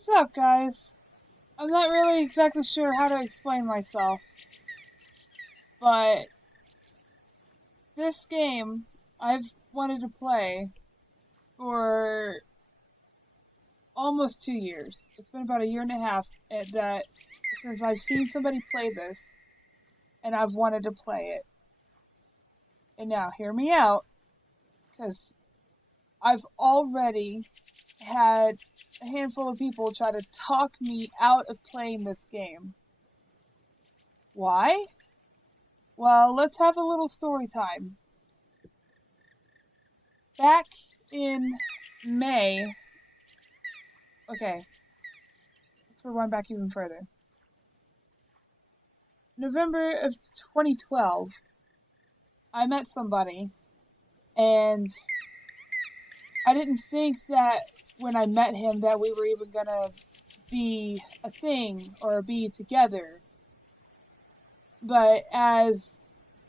What's up, guys? I'm not really exactly sure how to explain myself, but this game I've wanted to play for almost 2 years. It's been about a year and a half that since I've seen somebody play this, and I've wanted to play it. And now, hear me out, because I've already had a handful of people try to talk me out of playing this game. Why? Well, let's have a little story time. Back in May, okay, let's rewind back even further. November of 2012, I met somebody, and I didn't think that when I met him that we were even gonna be a thing or be together. But as,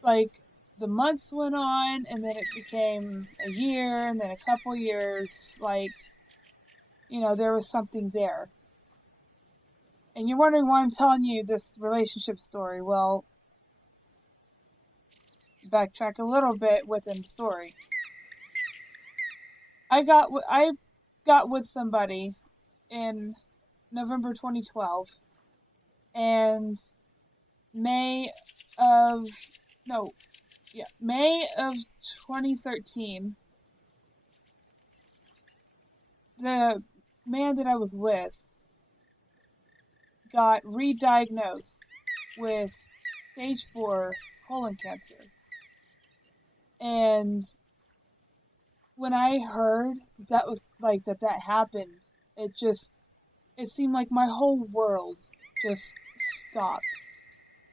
like, the months went on, and then it became a year, and then a couple years, like, there was something there. And you're wondering why I'm telling you this relationship story. Well, backtrack a little bit within the story. I got with somebody in November 2012, and May of 2013, the man that I was with got re-diagnosed with stage 4 colon cancer. And when I heard that was like that happened, it seemed like my whole world just stopped.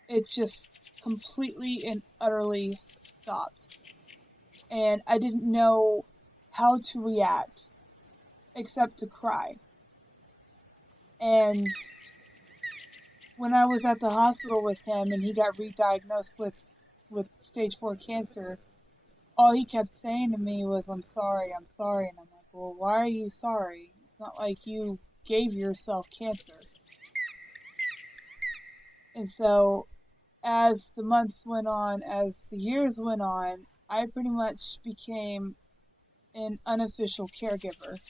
It just completely and utterly stopped. And I didn't know how to react except to cry. And when I was at the hospital with him and he got re-diagnosed with stage 4 cancer, all he kept saying to me was, I'm sorry. And I'm like, well, why are you sorry? It's not like you gave yourself cancer. And so, as the months went on, as the years went on, I pretty much became an unofficial caregiver.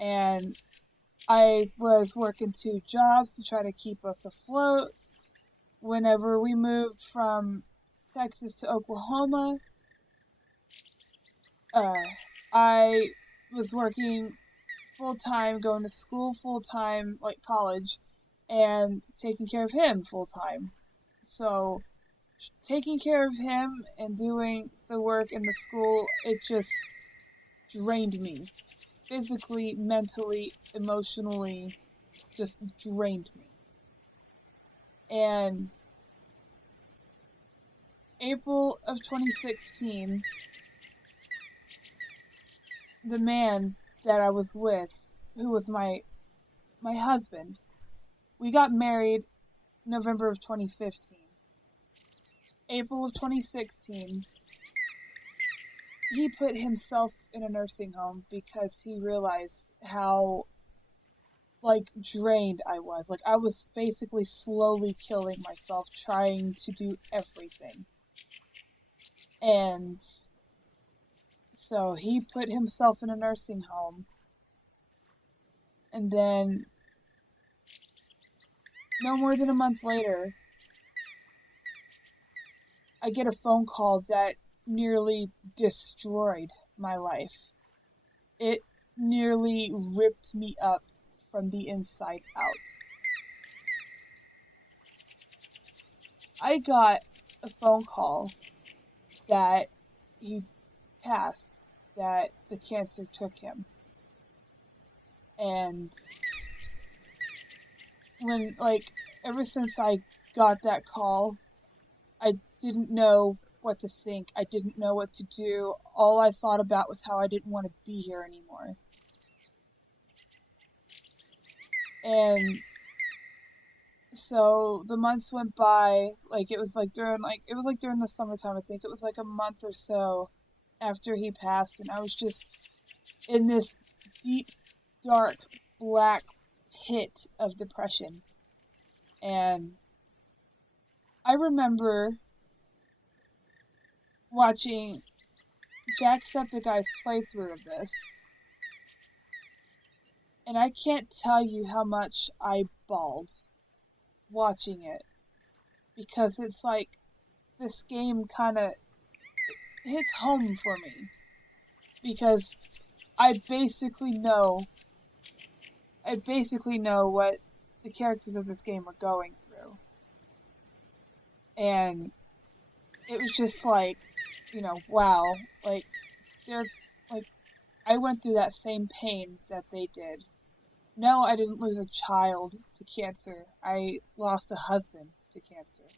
And I was working 2 jobs to try to keep us afloat. Whenever we moved from Texas to Oklahoma, I was working full-time, going to school full-time, like college, and taking care of him full-time. So, taking care of him and doing the work in the school, it just drained me. Physically, mentally, emotionally, just drained me. And April of 2016, the man that I was with, who was my husband, we got married November of 2015. April of 2016, he put himself in a nursing home because he realized how, drained I was. I was basically slowly killing myself trying to do everything. And so he put himself in a nursing home. And then, no more than a month later, I get a phone call that nearly destroyed my life. It nearly ripped me up from the inside out. I got a phone call that he passed, that the cancer took him. And when, ever since I got that call, I didn't know what to think. I didn't know what to do. All I thought about was how I didn't want to be here anymore. And so the months went by, it was during the summertime. I think it was a month or so after he passed, and I was just in this deep, dark, black pit of depression. And I remember watching Jacksepticeye's playthrough of this, and I can't tell you how much I bawled watching it, because it's like this game kind of hits home for me, because I basically know what the characters of this game are going through. And it was just like, wow, like they're like I went through that same pain that they did. No, I didn't lose a child to cancer. I lost a husband to cancer.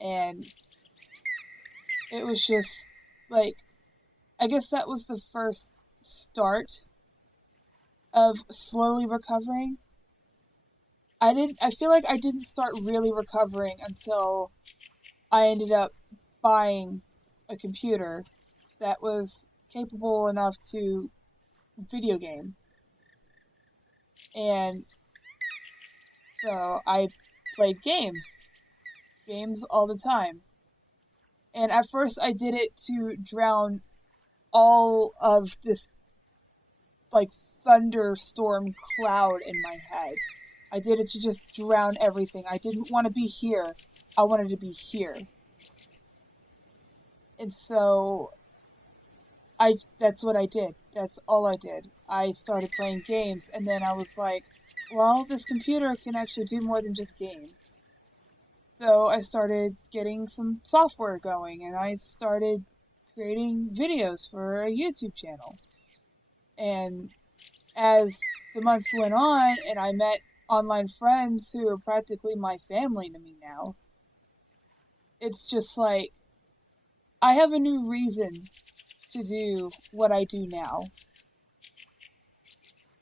And it was just like, I guess that was the first start of slowly recovering. I feel like I didn't start really recovering until I ended up buying a computer that was capable enough to video game. And so I played games all the time. And at first I did it to drown all of this like thunderstorm cloud in my head. I did it to just drown everything. I didn't want to be here. I wanted to be here. And so that's what I did. That's all I did. I started playing games, and then I was like, well, this computer can actually do more than just game. So I started getting some software going, and I started creating videos for a YouTube channel. And as the months went on, and I met online friends who are practically my family to me now, it's just like, I have a new reason to do what I do now.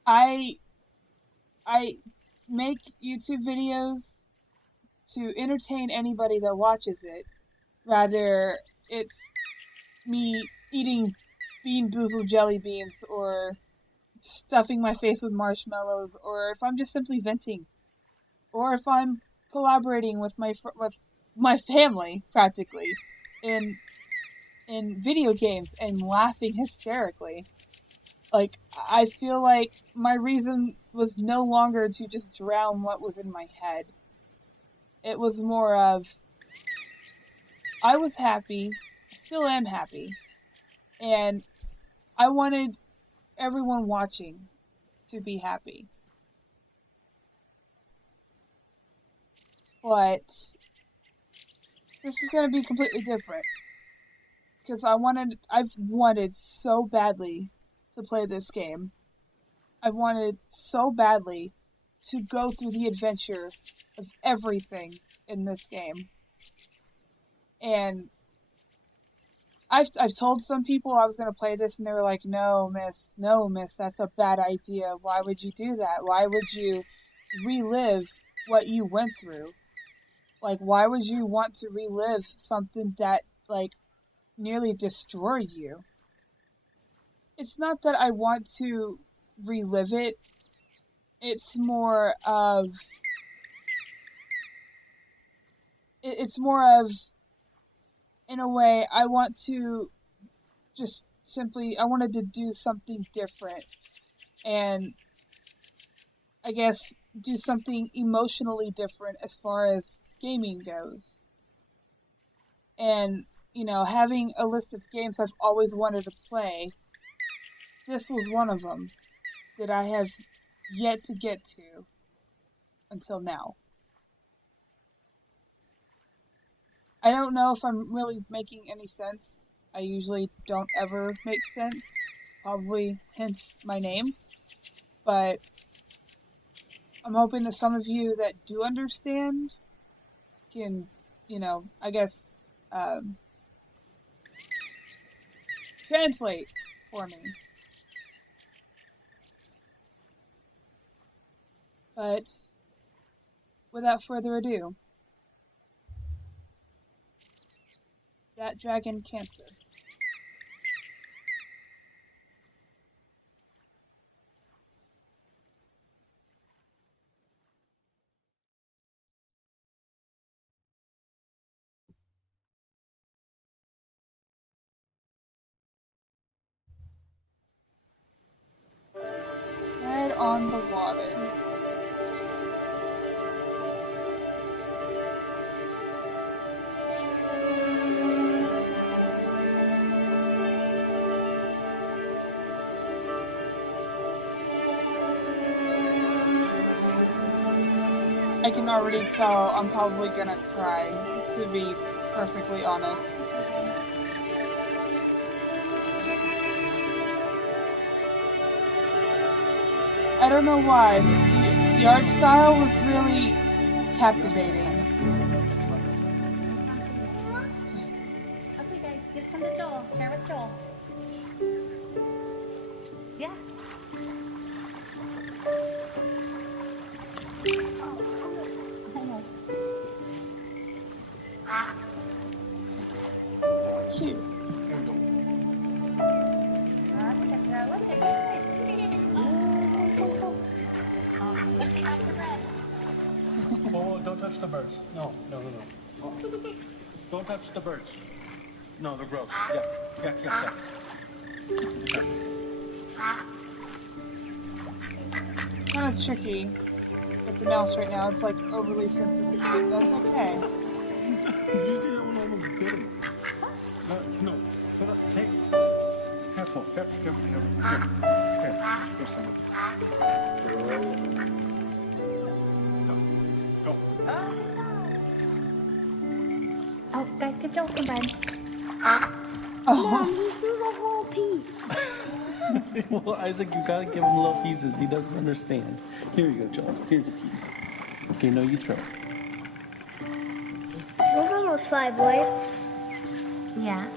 I make YouTube videos to entertain anybody that watches it. Rather, it's me eating Bean Boozled jelly beans, or stuffing my face with marshmallows, or if I'm just simply venting, or if I'm collaborating with my family practically in video games and laughing hysterically. Like, I feel like my reason was no longer to just drown what was in my head. It was more of, I was happy, still am happy, and I wanted everyone watching to be happy. But this is going to be completely different, because I've wanted so badly to play this game. I wanted so badly to go through the adventure of everything in this game. And I've told some people I was going to play this, and they were like, no, miss, that's a bad idea. Why would you do that? Why would you relive what you went through? Like, why would you want to relive something that, like, nearly destroyed you? It's not that I want to relive it. It's more of, in a way, I want to I wanted to do something different. And I guess do something emotionally different as far as gaming goes. And, having a list of games I've always wanted to play, this was one of them that I have yet to get to until now. I don't know if I'm really making any sense. I usually don't ever make sense. Probably hence my name. But I'm hoping that some of you that do understand can, I guess, translate for me. But without further ado, that dragon cancer. on the water. I can already tell I'm probably gonna cry, to be perfectly honest. I don't know why. The art style was really captivating. Okay, guys, give some to Joel. Share with Joel. Yeah. Cute. That's good. Now look at it. Look at the red. Oh, don't touch the birds. No. Don't touch the birds. No, they're gross. Yeah. Kind of tricky with the mouse right now. It's like overly sensitive, but that's okay. Did you see that one almost bit him? No. Put up. Hey. Careful. Here. Here's someone. Go. Oh, guys, give Joel some bread. Oh. Mom, he threw the whole piece. Well, Isaac, you gotta give him little pieces. He doesn't understand. Here you go, Joel. Here's a piece. Okay, no, you throw. Joel's almost 5, right? Yeah.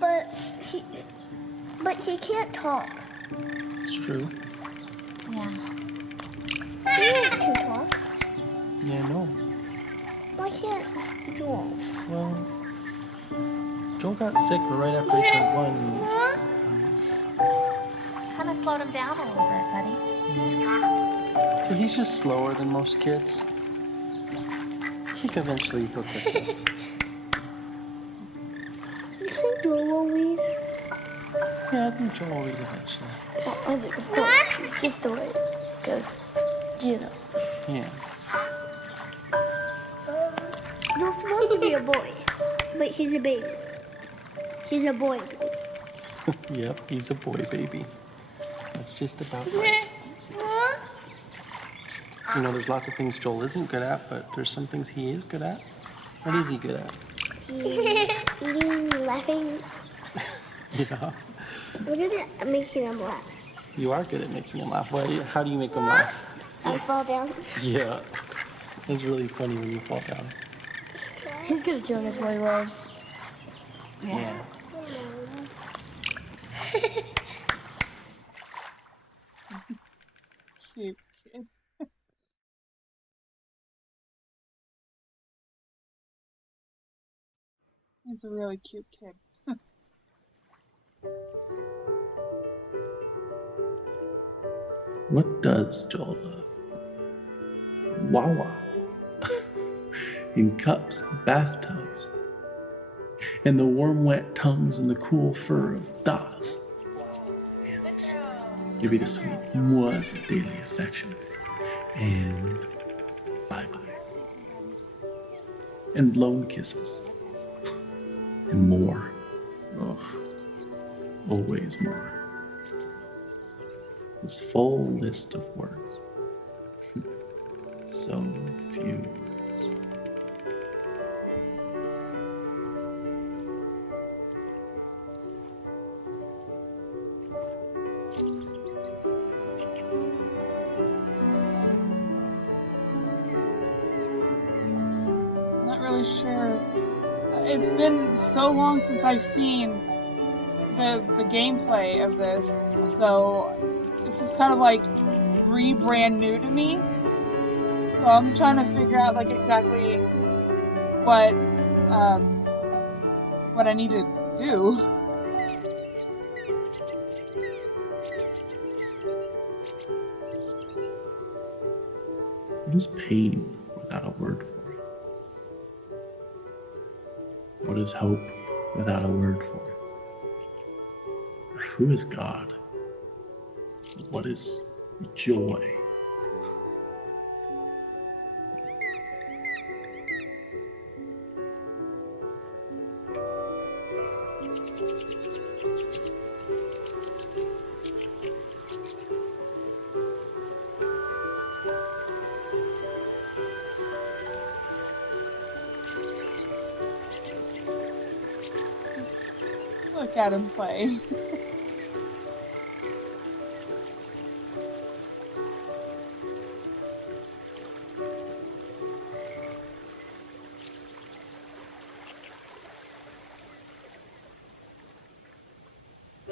But he can't talk. It's true. Yeah. He can talk. Yeah, no. Why can't Joel? Well, Joel got sick right after he turned 1. Kind of slowed him down a little bit, buddy. So he's just slower than most kids. I think eventually he'll catch up. You think Joel will read? Yeah, I think Joel will read eventually. Well, of course. It's just the way it goes. You know. Yeah. Joel's supposed to be a boy, but he's a baby. He's a boy baby. Yep, he's a boy baby. That's just about right. You know, there's lots of things Joel isn't good at, but there's some things he is good at. What is he good at? Eating, laughing. Yeah. We're good at making him laugh. You are good at making him laugh. How do you make him laugh? I fall down. Yeah. It's really funny when you fall down. He's good at showing us what he loves. Yeah. Cute kid. He's a really cute kid. What does Joel love? Wawa. In cups, bathtubs. And the warm, wet tongues and the cool fur of Das. And give it a sweet mois of daily affection. And bye-byes. And blown kisses. And more. Oh, always more. This full list of words. So few words. Not really sure. It's been so long since I've seen the gameplay of this, so this is kind of like brand new to me. So I'm trying to figure out like exactly what I need to do. What is pain without a word for it? What is hope without a word for it? Who is God What is joy? Look at him play.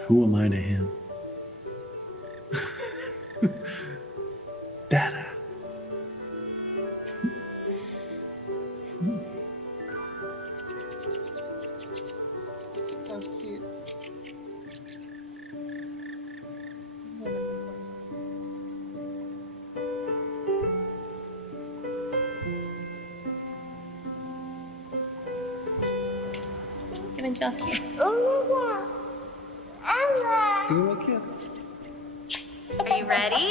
Who am I to him? Dada. So cute. He's giving Jill a kiss. Give him a kiss. Are you ready?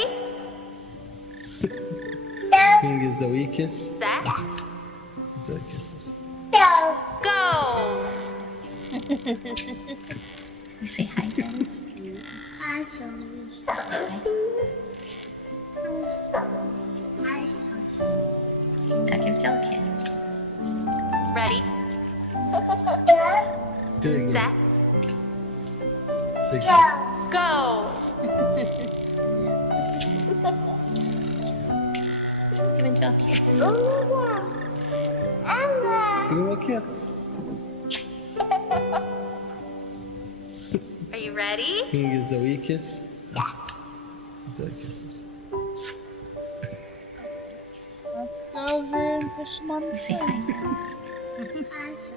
Can you give Zoe a kiss? Set. Zoe kisses. Go! You say hi, Zoe. Hi, Zoe. Hi, Zoe. Now give Jill a kiss. Ready? Do it again. Set. Big Go! He's giving Jill a kiss. Give him a kiss. Are you ready? Can you give Zoe a kiss? Zoe kisses. Let's go over and push him on the You say hi, thing. Zoe. Hi, Zoe.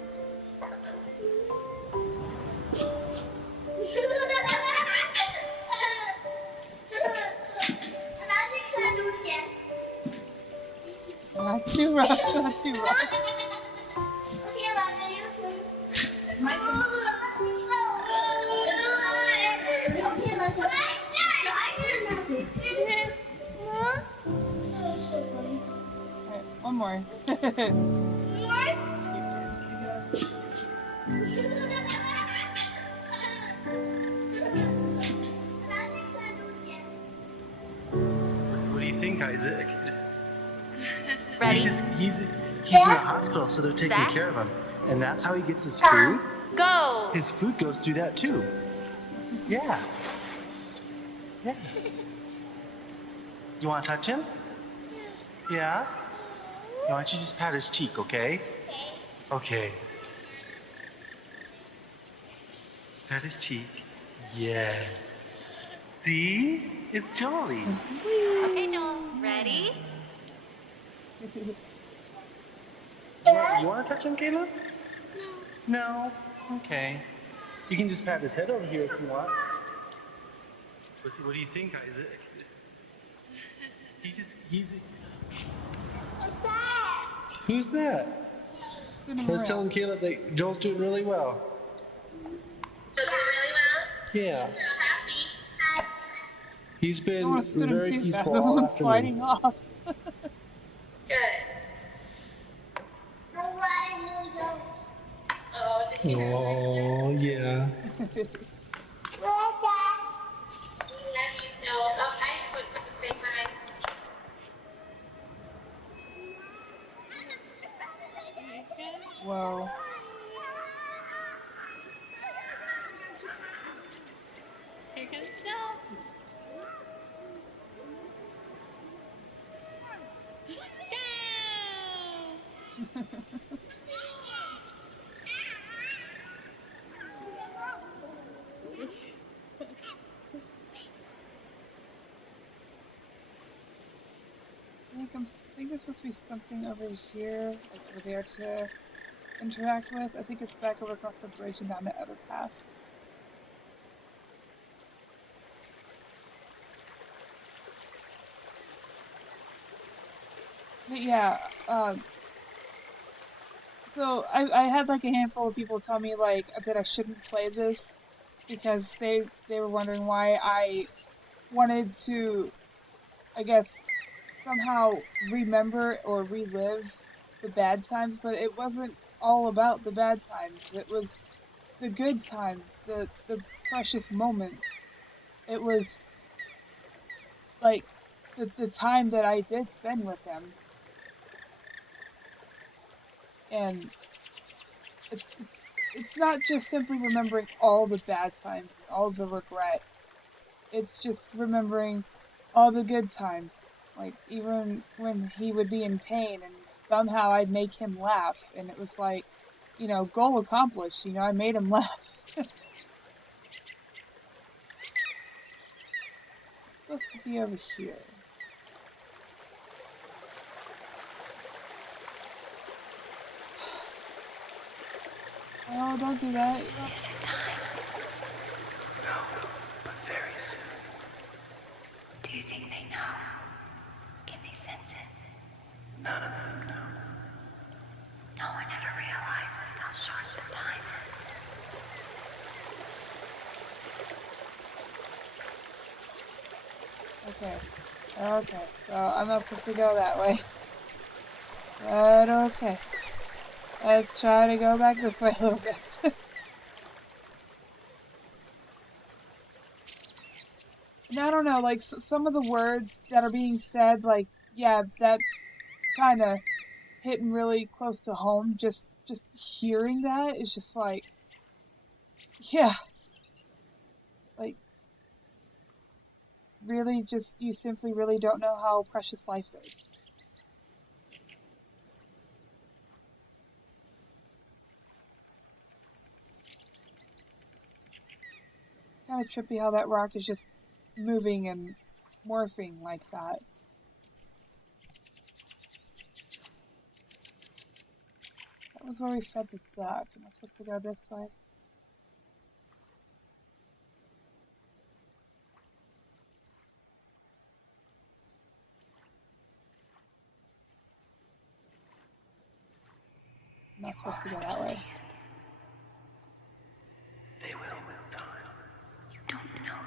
Not too rough, not too rough. So funny. Alright, one more. What do you think, Isaac? Ready? He's in a hospital, so they're taking Set. care of him. And that's how he gets his food? Go! His food goes through that too. Yeah. Yeah. You want to touch him? Yeah? Why don't you just pat his cheek, okay? Okay. Pat his cheek. Yes. See? It's jolly. Okay, Joel. Ready? You want to touch him, Caleb? No. Okay. You can just pat his head over here if you want. What do you think, Isaac? He's. Who's that? Spin him Let's around. tell him, Caleb, that Joel's doing really well. Yeah. He's I been don't want to spin him very too fast. peaceful I don't all want him afternoon. sliding off. Oh, yeah. Whoa. Here comes Joel. I think there's supposed to be something over here, like over there to interact with. I think it's back over across the bridge and down the other path. But yeah, so I had like a handful of people tell me like that I shouldn't play this because they were wondering why I wanted to, I guess, somehow remember or relive the bad times, but it wasn't all about the bad times. It was the good times, the precious moments. It was like the time that I did spend with him, and it's not just simply remembering all the bad times and all the regret. It's just remembering all the good times. Like even when he would be in pain and somehow I'd make him laugh, and it was like, goal accomplished. I made him laugh. Supposed to be over here. Oh, don't do that. Is it time? No, but very soon. Do you think they know? Can they sense it? None of them know. No one ever realizes how short the time is. Okay, so I'm not supposed to go that way. But okay. Let's try to go back this way a little bit. And I don't know, like, some of the words that are being said, like, yeah, that's kind of hitting really close to home. Just hearing that is just like, yeah, like, really just, you simply really don't know how precious life is. Kind of trippy how that rock is just moving and morphing like that. That was where we fed the duck. Am I supposed to go this way? I'm not supposed to go that way. They will with time. You don't know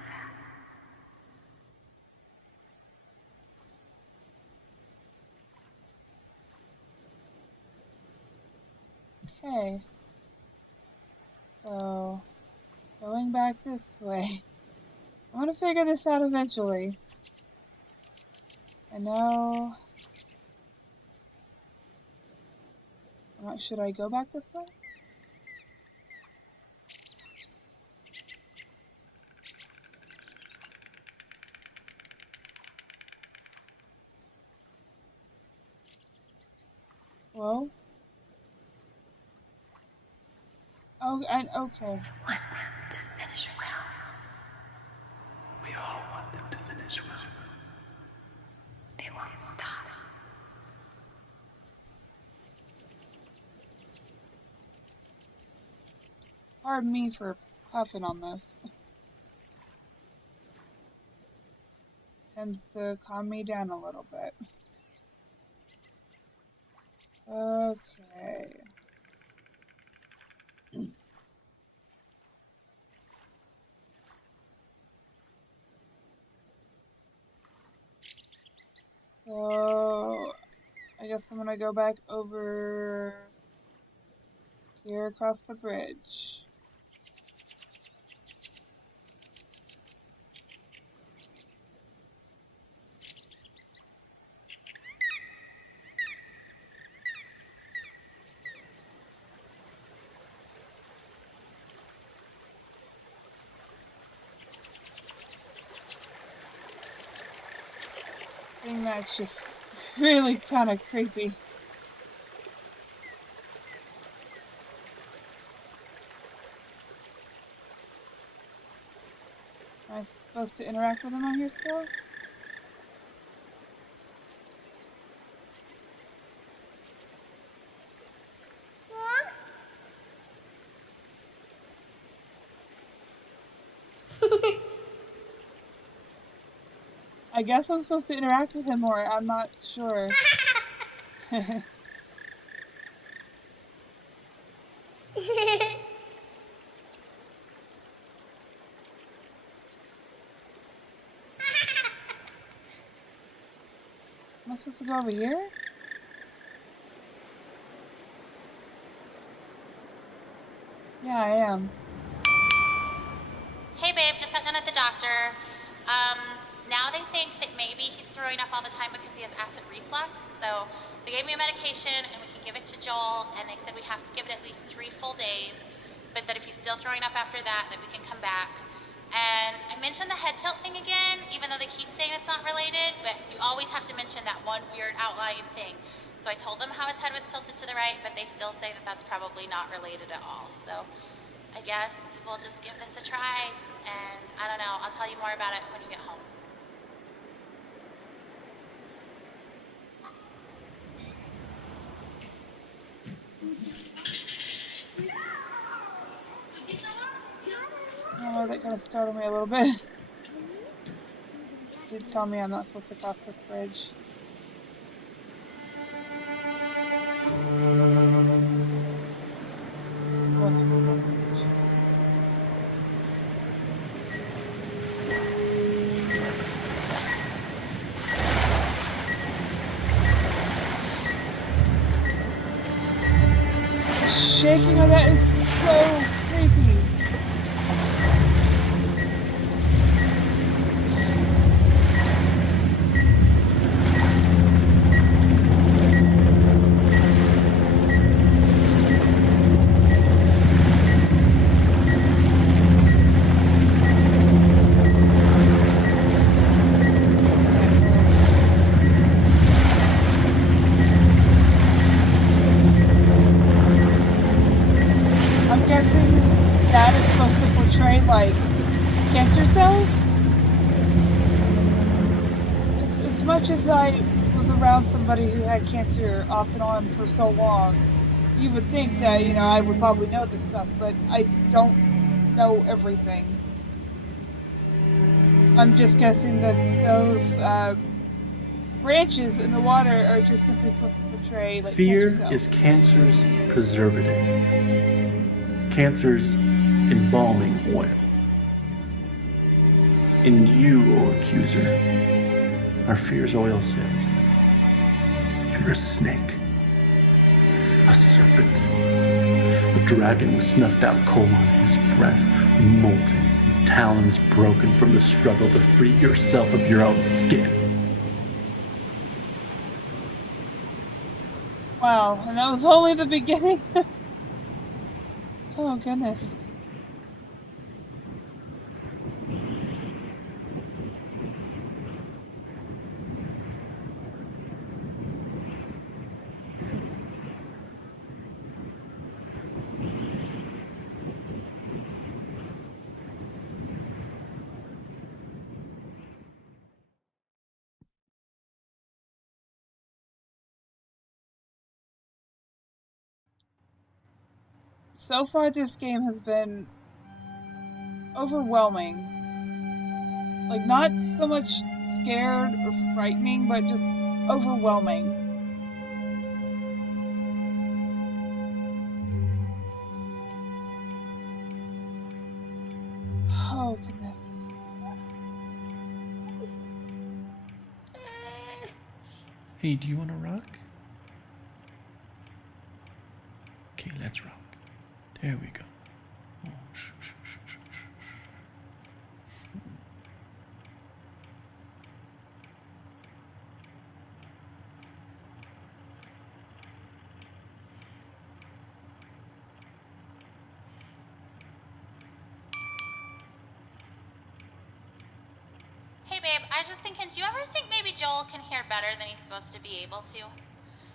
that. Okay. So, going back this way. I'm gonna figure this out eventually. I know... Should I go back this way? Whoa. Oh, and okay. Want them to finish well. We all want them to finish well. They won't stop. Pardon me for puffing on this. Tends to calm me down a little bit. Okay. So, I guess I'm gonna go back over here across the bridge. I think that's just really kind of creepy. Am I supposed to interact with him on here still? I guess I'm supposed to interact with him more. I'm not sure. Am I supposed to go over here? Yeah, I am. Hey babe, just got done at the doctor. Now they think that maybe he's throwing up all the time because he has acid reflux. So they gave me a medication and we can give it to Joel, and they said we have to give it at least 3 full days, but that if he's still throwing up after that we can come back. And I mentioned the head tilt thing again, even though they keep saying it's not related, but you always have to mention that one weird outlying thing. So I told them how his head was tilted to the right, but they still say that that's probably not related at all. So I guess we'll just give this a try, and I don't know, I'll tell you more about it when you get home. Oh, that kind of startled me a little bit. Did tell me I'm not supposed to cross this bridge. Was supposed to cross the bridge. The shaking of that is so creepy. I'm guessing that is supposed to portray, like, cancer cells? As much as I was around somebody who had cancer off and on for so long, you would think that, you know, I would probably know this stuff, but I don't know everything. I'm just guessing that those branches in the water are just simply supposed to portray, like, cancer Fear cells. is cancer's preservative, cancer's embalming oil. And you, O accuser, are fear's oil salesman. You're a snake, a serpent, a dragon with snuffed out coal on his breath, molten, talons broken from the struggle to free yourself of your own skin. Wow, and that was only the beginning? Oh, goodness. So far, this game has been overwhelming. Like, not so much scared or frightening, but just overwhelming. Oh, goodness. Hey, do you want to rock? Okay, let's rock. There we go. Oh, shh, shh, shh, shh, shh, shh. Hey babe, I was just thinking, do you ever think maybe Joel can hear better than he's supposed to be able to?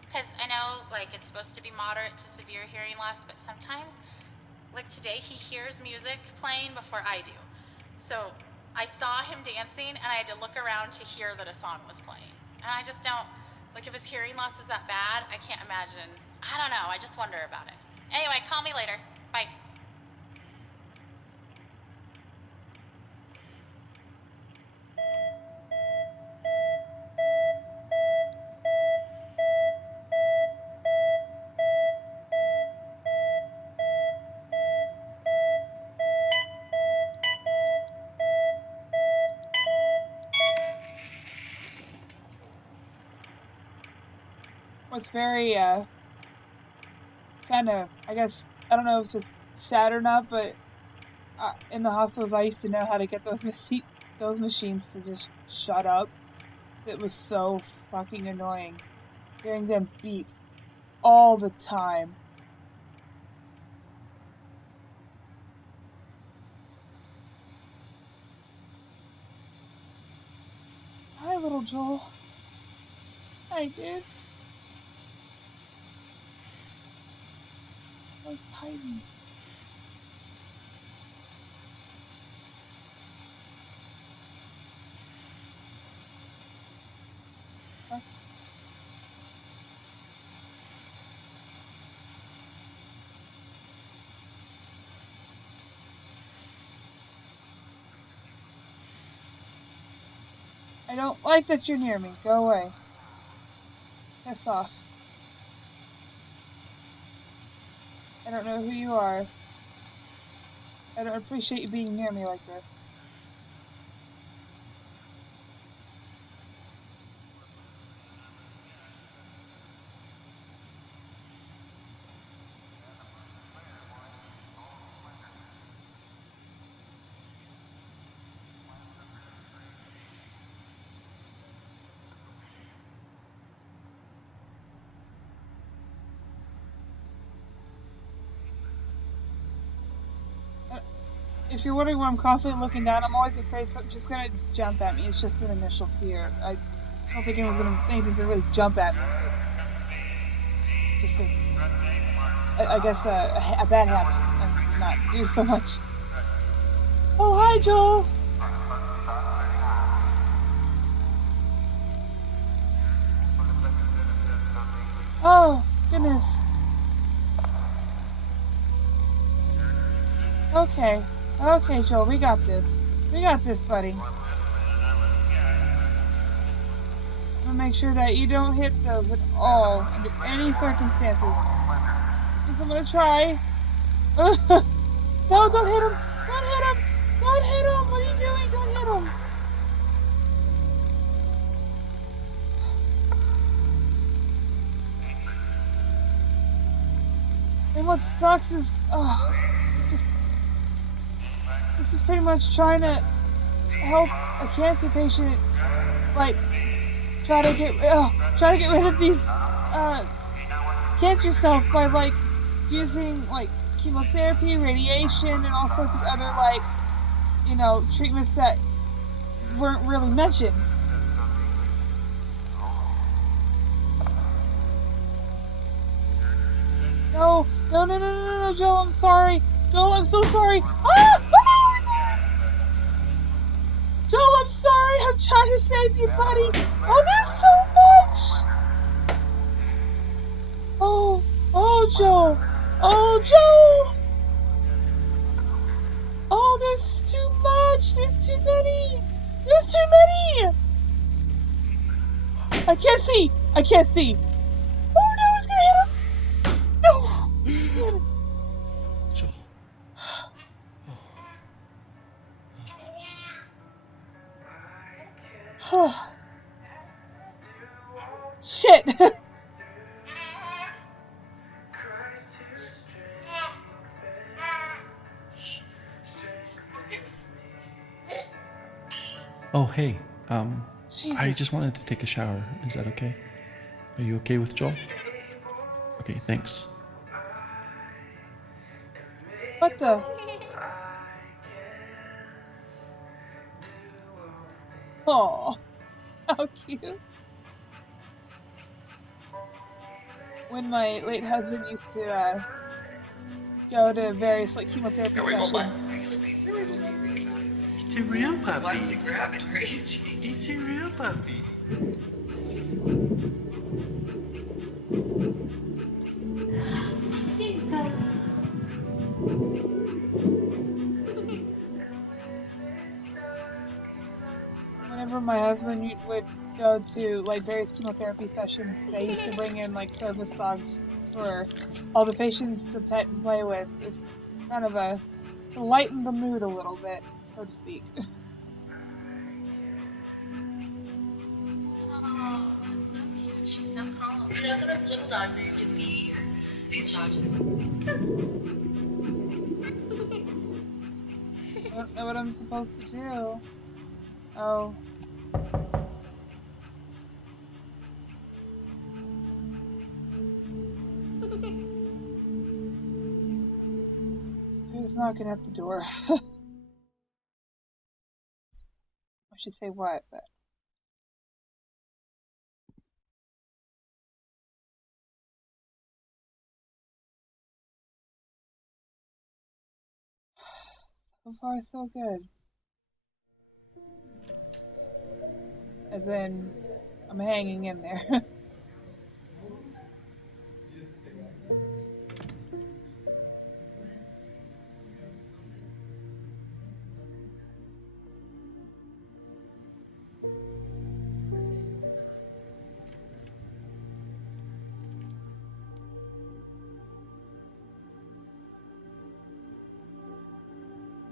Because I know, like, it's supposed to be moderate to severe hearing loss, but sometimes, like today, he hears music playing before I do. So I saw him dancing, and I had to look around to hear that a song was playing. And I just don't, like, if his hearing loss is that bad, I can't imagine. I don't know, I just wonder about it. Anyway, call me later. Bye. what's very kind of, I guess, I don't know if it's sad or not, but in the hospitals I used to know how to get those machines to just shut up. It was so fucking annoying hearing them beep all the time. Hi, little Joel. Hi, dude. So tiny. Okay. I don't like that you're near me. Go away. Piss off. I don't know who you are. I don't appreciate you being near me like this. If you're wondering why I'm constantly looking down, I'm always afraid something's just gonna jump at me. It's just an initial fear. I don't think anything's gonna really jump at me. It's just I guess a bad habit. I'm not do so much. Oh, hi, Joel. Oh, goodness. Okay. Okay, Joel, we got this. We got this, buddy. I'm gonna make sure that you don't hit those at all, under any circumstances. Yes, I'm gonna try. No, don't hit him! Don't hit him! Don't hit him! What are you doing? Don't hit him! And what sucks is, this is pretty much trying to help a cancer patient, like, try to get rid of these, cancer cells by, like, using, like, chemotherapy, radiation, and all sorts of other, like, you know, treatments that weren't really mentioned. No, Joel, I'm sorry. Joel, I'm so sorry. Ah! Joel, I'm sorry. I'm trying to save you, buddy. Oh, there's so much. Oh, Joel. Oh, Joel. Oh, there's too much. There's too many. There's too many. I can't see. I can't see. Oh, no, it's going to hit him. No. Joel. Oh. Shit. Oh, hey. Jesus. I just wanted to take a shower. Is that okay? Are you okay with Joel? Okay, thanks. What the? Oh, how cute. When my late husband used to go to various like chemotherapy sessions. It's a real puppy. Wants to grab it crazy. It's a real puppy. Whenever my husband would go to like various chemotherapy sessions, they used to bring in like service dogs for all the patients to pet and play with. It's kind of to lighten the mood a little bit, so to speak. Oh, that's so cute. She's so calm. You know, sometimes little dogs are yippy, or these dogs. I don't know what I'm supposed to do. Oh. Who's knocking at the door? I should say what, but. So far, so good. As in, I'm hanging in there.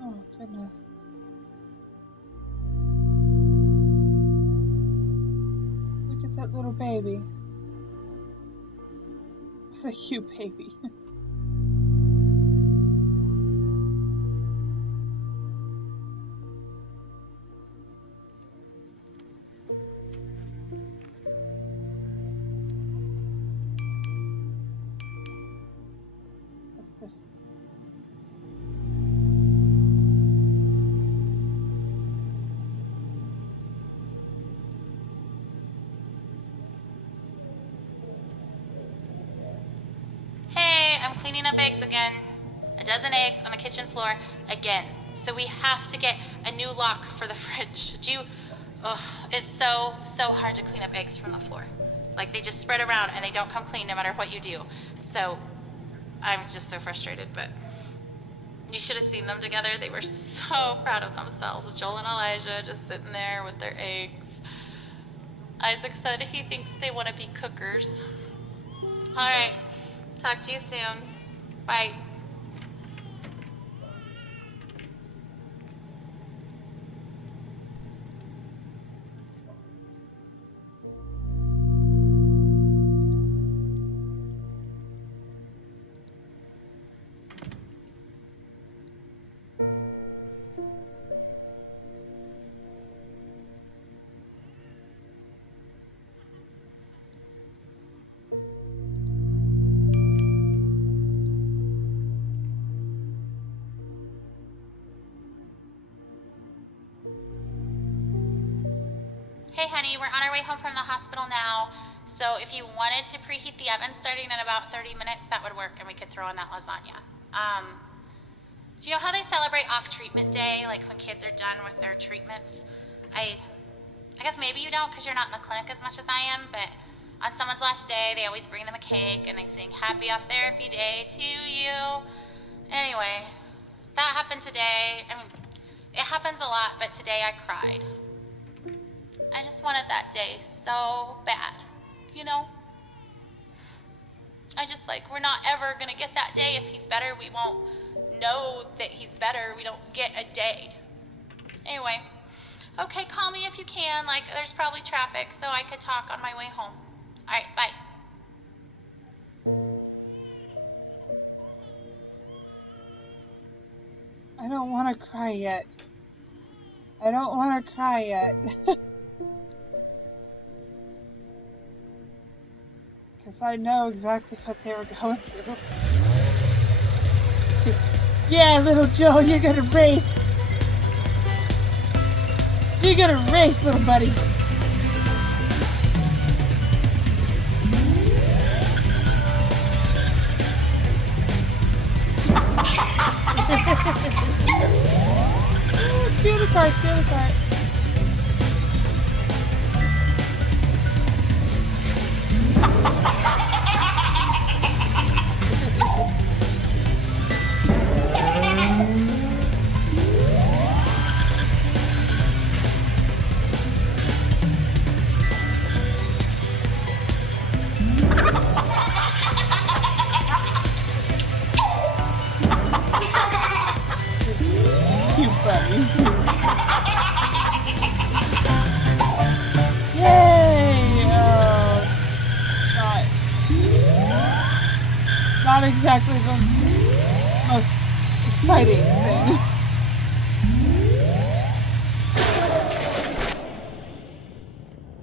Oh, goodness. Look at that little baby. It's a cute baby. What's this? Hey, I'm cleaning up eggs again. A dozen eggs on the kitchen floor again. So we have to get a new lock for the fridge. It's so hard to clean up eggs from the floor. Like, they just spread around and they don't come clean no matter what you do. So I'm just so frustrated, but you should have seen them together. They were so proud of themselves. Joel and Elijah just sitting there with their eggs. Isaac said he thinks they want to be cookers. All right. Talk to you soon. Bye. Hey honey, we're on our way home from the hospital now. So if you wanted to preheat the oven starting in about 30 minutes, that would work and we could throw in that lasagna. Do you know how they celebrate off-treatment day, like when kids are done with their treatments? I guess maybe you don't because you're not in the clinic as much as I am, but on someone's last day, they always bring them a cake and they sing happy off therapy day to you. Anyway, that happened today. I mean, it happens a lot, but today I cried. I just wanted that day so bad, you know? We're not ever gonna get that day. If he's better, we won't know that he's better. We don't get a day. Anyway, okay, call me if you can. Like, there's probably traffic, so I could talk on my way home. All right, bye. I don't want to cry yet. I don't want to cry yet. Because I know exactly what they were going through. Yeah, little Joe, you're gonna race. You're gonna race, little buddy. Steal the cart, steal the cart. Cute buddy. Yay! exactly the most exciting thing.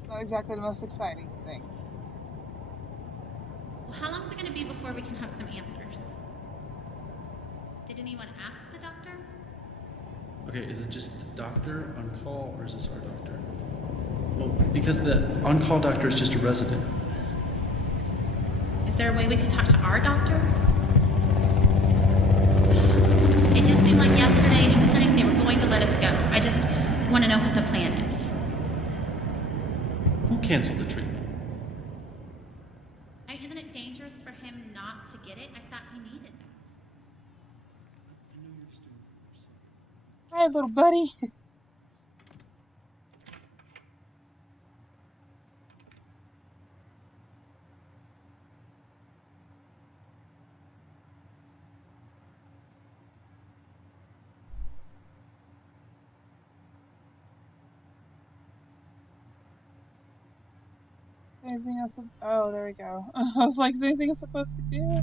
Not exactly the most exciting thing. Well, how long is it going to be before we can have some answers? Did anyone ask the doctor? Okay, is it just the doctor on call, or is this our doctor? Well, because the on-call doctor is just a resident. Is there a way we could talk to our doctor? It just seemed like yesterday in clinic they were going to let us go. I just want to know what the plan is. Who canceled the treatment? Isn't it dangerous for him not to get it? I thought he needed that. I know you're just doing it for yourself. Hi, little buddy. Anything else? Oh, there we go. I was like, is there anything I'm supposed to do?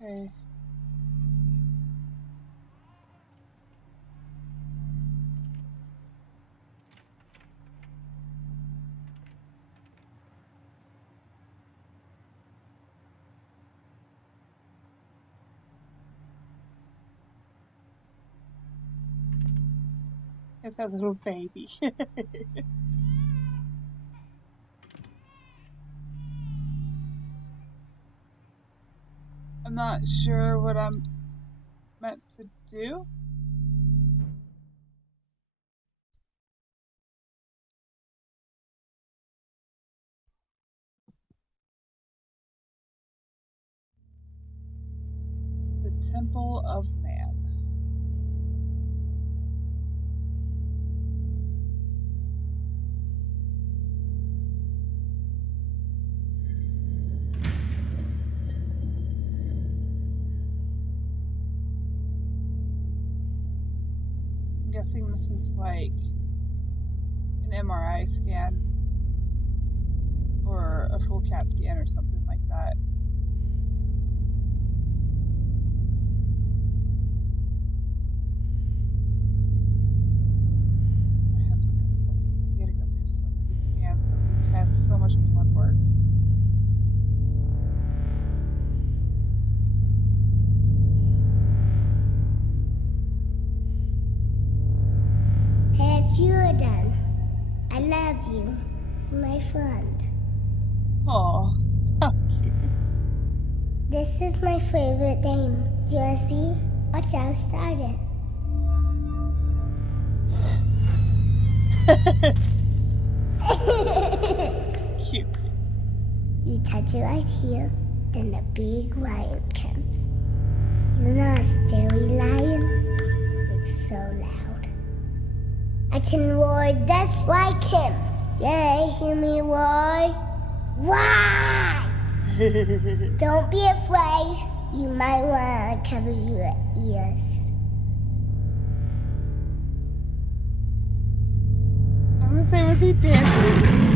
Okay. It's that little baby. I'm not sure what I'm meant to do. The Temple of Man. I'm guessing this is like an MRI scan or a full CAT scan or something like that. My husband had to go through so many scans, so many tests, so much blood work. Hey, it's you again. I love you, my friend. Oh, how cute. This is my favorite game. Do you want to see? Watch how started. Cute. You touch it right here, then the big lion comes. You know a scary lion? It's so loud. I can roar just like him. Yeah, hear me roar? Why? Don't be afraid. You might want to cover your ears. I was gonna say, was he dancing?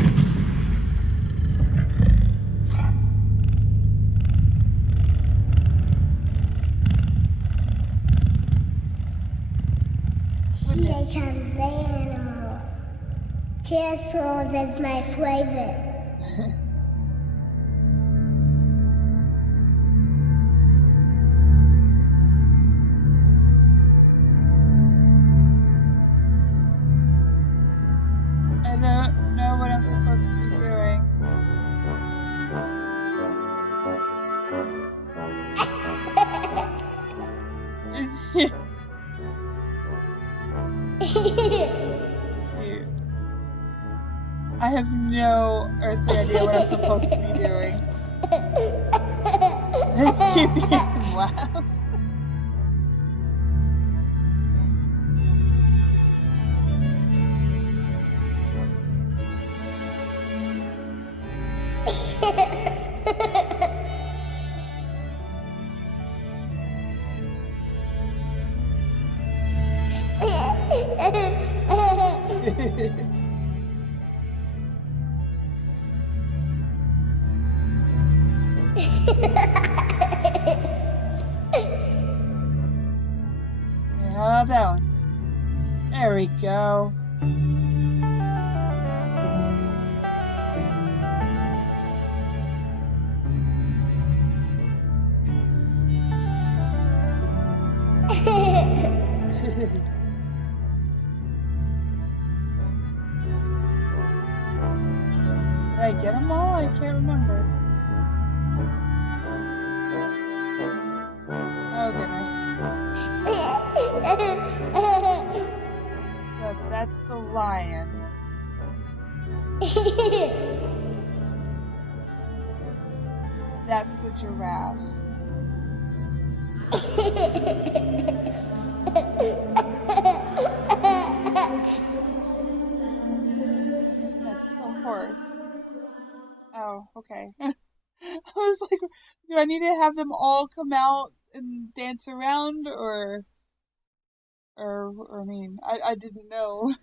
Here comes the animals. Pterosaurs is my favorite. I don't know what I'm supposed to be doing. Cute. I have no earthly idea what I'm supposed to be doing. That's cute. Wow. Okay, how about that one? There we go. Did I get them all? I can't remember. Oh goodness. So that's the lion. That's the giraffe. That's the horse. Oh, okay. I was like, do I need to have them all come out and dance around, or I mean, I didn't know.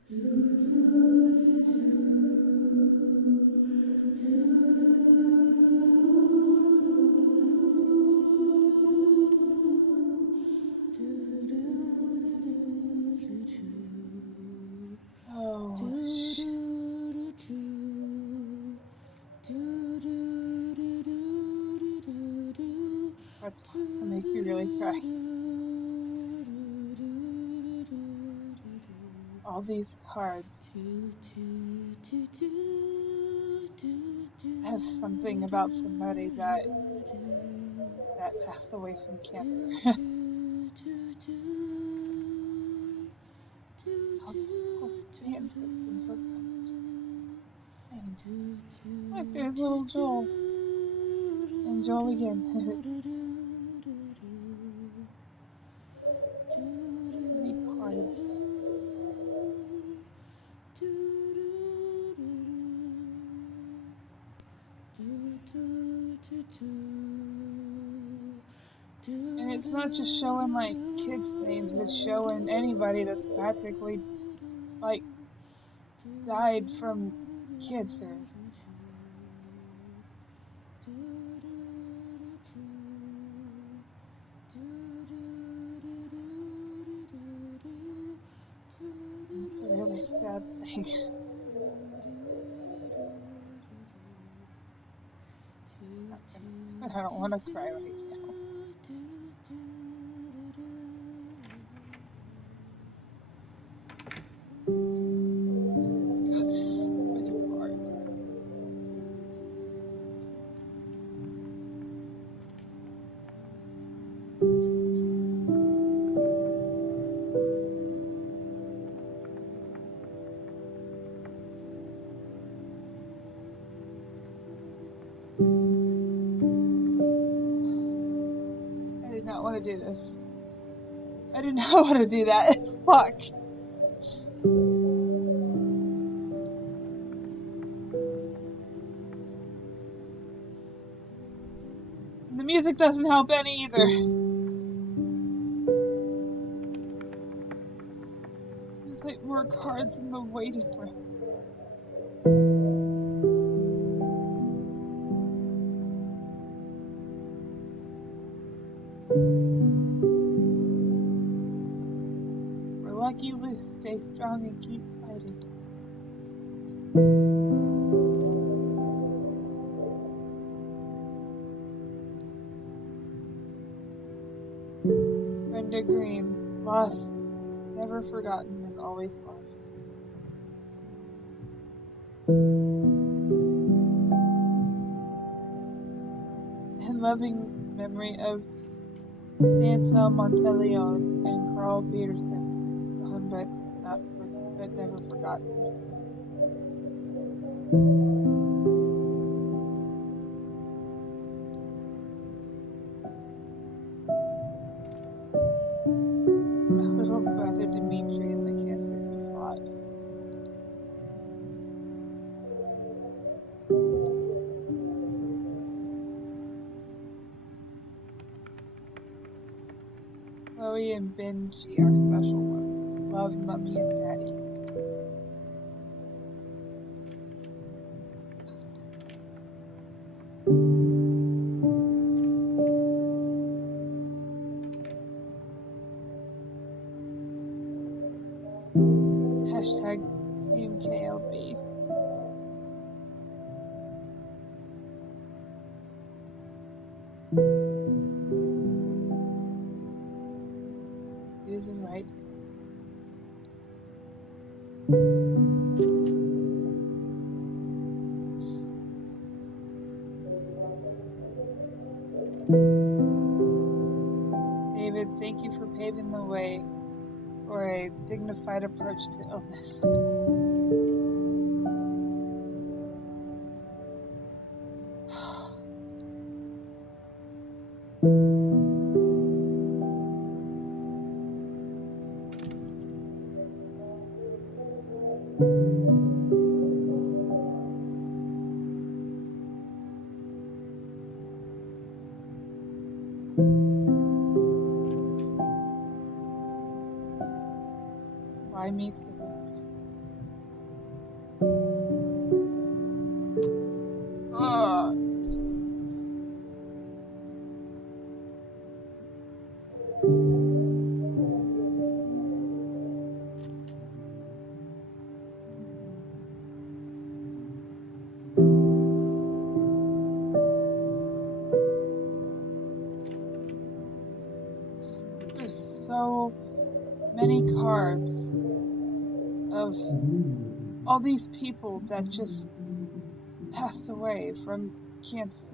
Oh, that's gonna make me really cry. All these cards have something about somebody that passed away from cancer. All these little fanfics and footnotes just saying. Look, there's little Joel. And Joel again. Any cards. And it's not just showing like kids' names, it's showing anybody that's practically like died from cancer. It's a really sad thing. But I don't want to cry right now. God, there's so many cards. I did not want to do this. I did not want to do that. Fuck. And the music doesn't help any either. There's like more cards in the waiting rooms. We're lucky loose. Stay strong and keep fighting. Brenda Green, lost, never forgotten, and always loved. In loving memory of Santa Monteleone and Carl Peterson, gone but never forgotten. My little brother Dimitri and the cancer he fought. Chloe and Benji are special ones. Love, Mummy and Daddy. paving the way for a dignified approach to illness. Why me too? Ugh. There's so many cards of all these people that just passed away from cancer.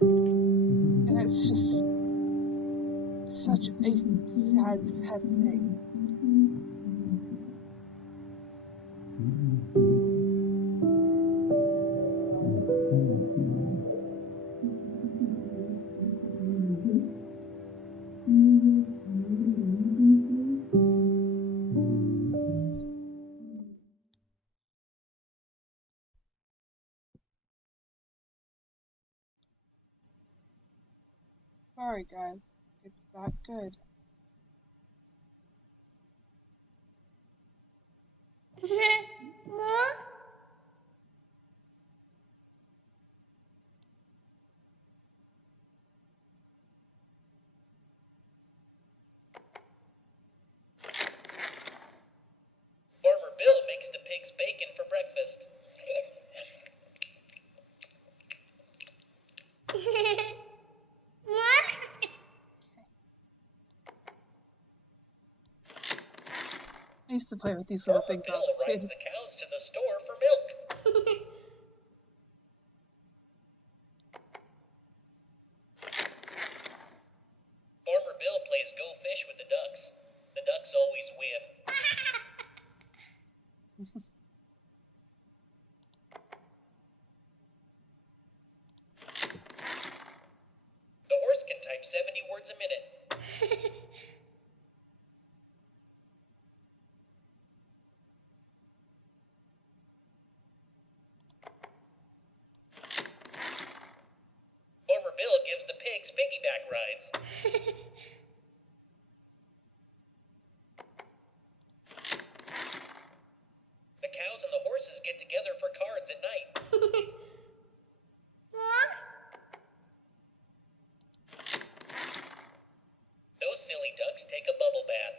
And it's just such a sad, sad thing. Sorry, guys. It's that good. Farmer Bill makes the pigs bacon for breakfast. I used to play with these little Farmer things when I Bill was a rides kid. the cows to the store for milk. Farmer Bill plays go fish with the ducks. The ducks always win. The horse can type 70 words a minute. Farmer Bill gives the pigs piggyback rides. The cows and the horses get together for cards at night. Those silly ducks take a bubble bath.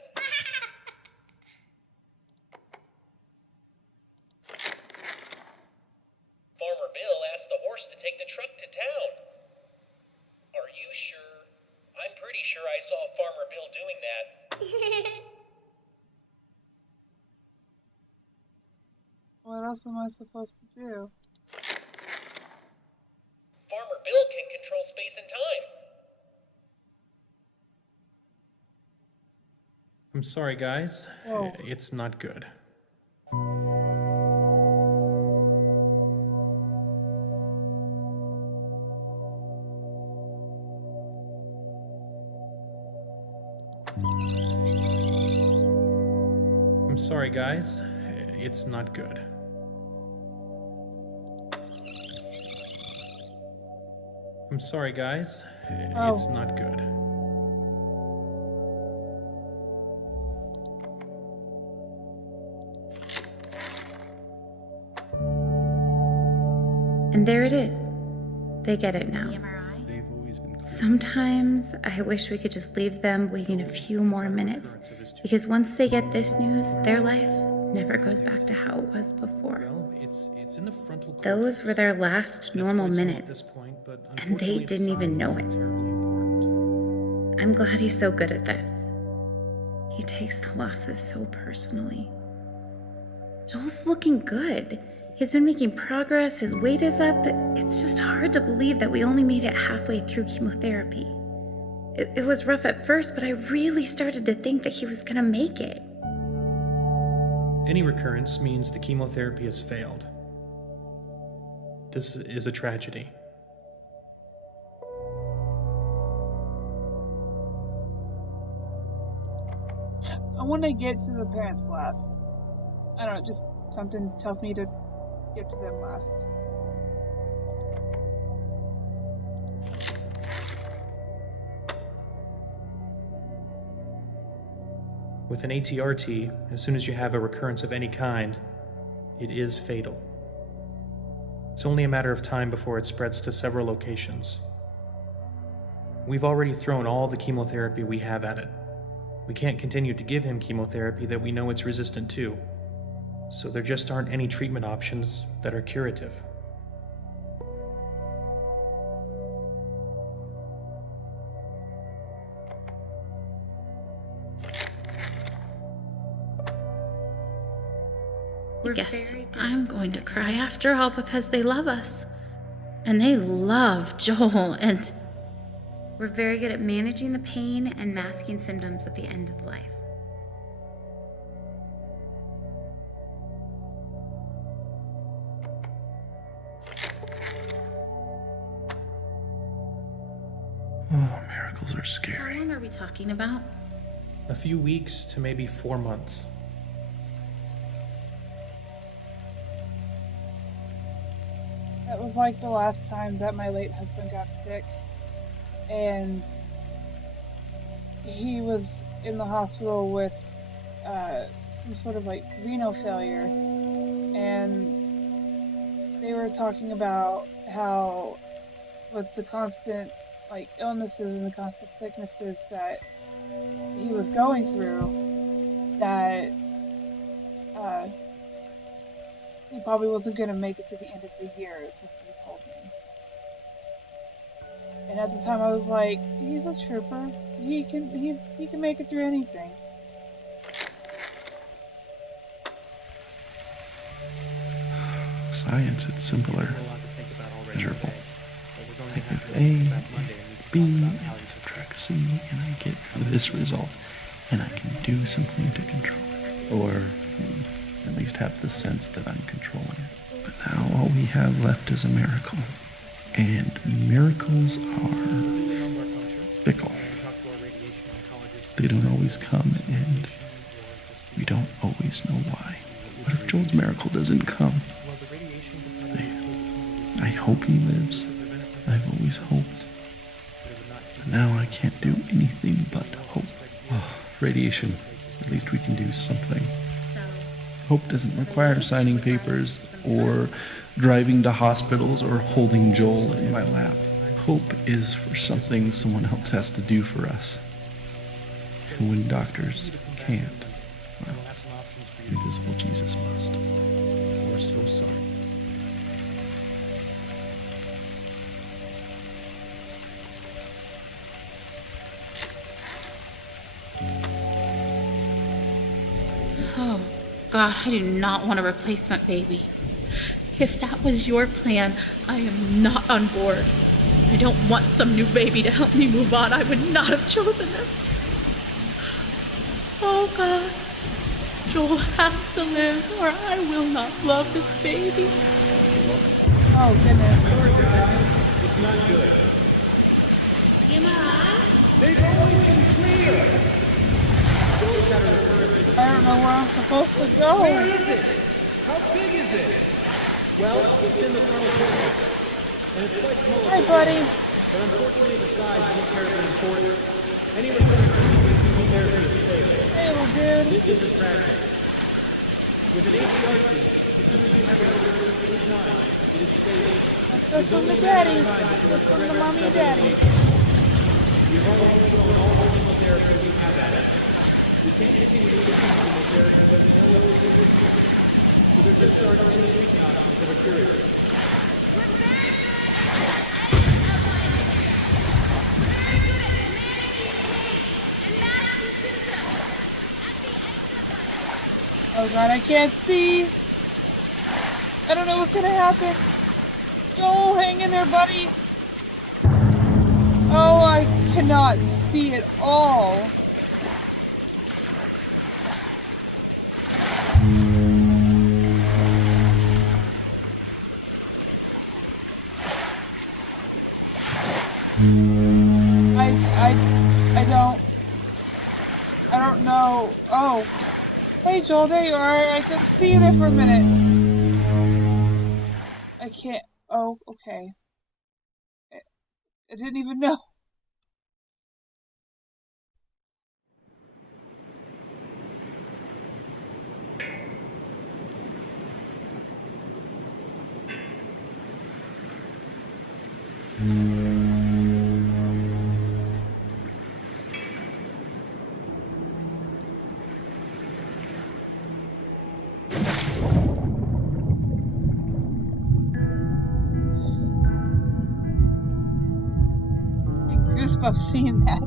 Farmer Bill asks the horse to take the truck to town. Are you sure? I'm pretty sure I saw Farmer Bill doing that. What else am I supposed to do? Farmer Bill can control space and time. I'm sorry, guys. Whoa. It's not good. I'm sorry, guys. It's not good. I'm sorry, guys. It's Oh. not good. And there it is. They get it now. MRI? They've always been clear. Sometimes I wish we could just leave them waiting a few more minutes, because once they get this news, their life never goes back to how it was before. Well, it's in the frontal cortex. Those were their last That's normal quite small at minutes, this point, but and they unfortunately, the didn't even size know isn't it. terribly important. I'm glad he's so good at this. He takes the losses so personally. Joel's looking good. He's been making progress, his weight is up. It's just hard to believe that we only made it halfway through chemotherapy. It was rough at first, but I really started to think that he was gonna make it. Any recurrence means the chemotherapy has failed. This is a tragedy. I want to get to the parents last. I don't know, just something tells me to get to them last. With an ATRT, as soon as you have a recurrence of any kind, it is fatal. It's only a matter of time before it spreads to several locations. We've already thrown all the chemotherapy we have at it. We can't continue to give him chemotherapy that we know it's resistant to, so there just aren't any treatment options that are curative. I guess I'm going to cry after all because they love us. And they love Joel, and we're very good at managing the pain and masking symptoms at the end of life. Oh, miracles are How scary. long are we talking about? A few weeks to maybe 4 months. That was like the last time that my late husband got sick, and he was in the hospital with some sort of like renal failure, and they were talking about how with the constant like illnesses and the constant sicknesses that he was going through, that he probably wasn't going to make it to the end of the year, is what he told me. And at the time I was like, he's a trooper. He can make it through anything. Science, it's simpler, A lot to think about already measurable. today, but we're going to I have give to A, look back Monday and we B, can talk and about how I you subtract C, and I get this result, and I can do something to control it. Or at least have the sense that I'm controlling it. But now all we have left is a miracle. And miracles are fickle. They don't always come, and we don't always know why. What if Joel's miracle doesn't come? I hope he lives. I've always hoped. But now I can't do anything but hope. Oh, radiation. At least we can do something. Hope doesn't require signing papers or driving to hospitals or holding Joel in my lap. Hope is for something someone else has to do for us. And when doctors can't, well, invisible Jesus must. We're so sorry. Oh, God, I do not want a replacement baby. If that was your plan, I am not on board. I don't want some new baby to help me move on. I would not have chosen this. Oh, God. Joel has to live, or I will not love this baby. Oh goodness. It's not good. They've always been clear. I don't know where I'm supposed to go. Where is it? How big is it? Well, it's in the frontal cortex, and it's quite small. Hi, buddy. But unfortunately, the size isn't terribly important. Any recurrence with chemotherapy is fatal. Hey, little dude. This is a tragedy. With an ATRT, as soon as you have a recurrence of any kind, it is fatal. Let's go swim to daddy. Let's swim to mommy and daddy. We've already thrown all the chemotherapy we have at it. We can't continue to give chemotherapy, but we know what we're doing. So there just aren't any treatment options that are curative. Oh God, I can't see. I don't know what's gonna happen. Joel, hang in there, buddy. Oh my cannot see at all. I don't know. Oh. Hey Joel, there you are. I couldn't see you there for a minute. I can't. Oh, okay. I didn't even know. Goosebumps seeing that.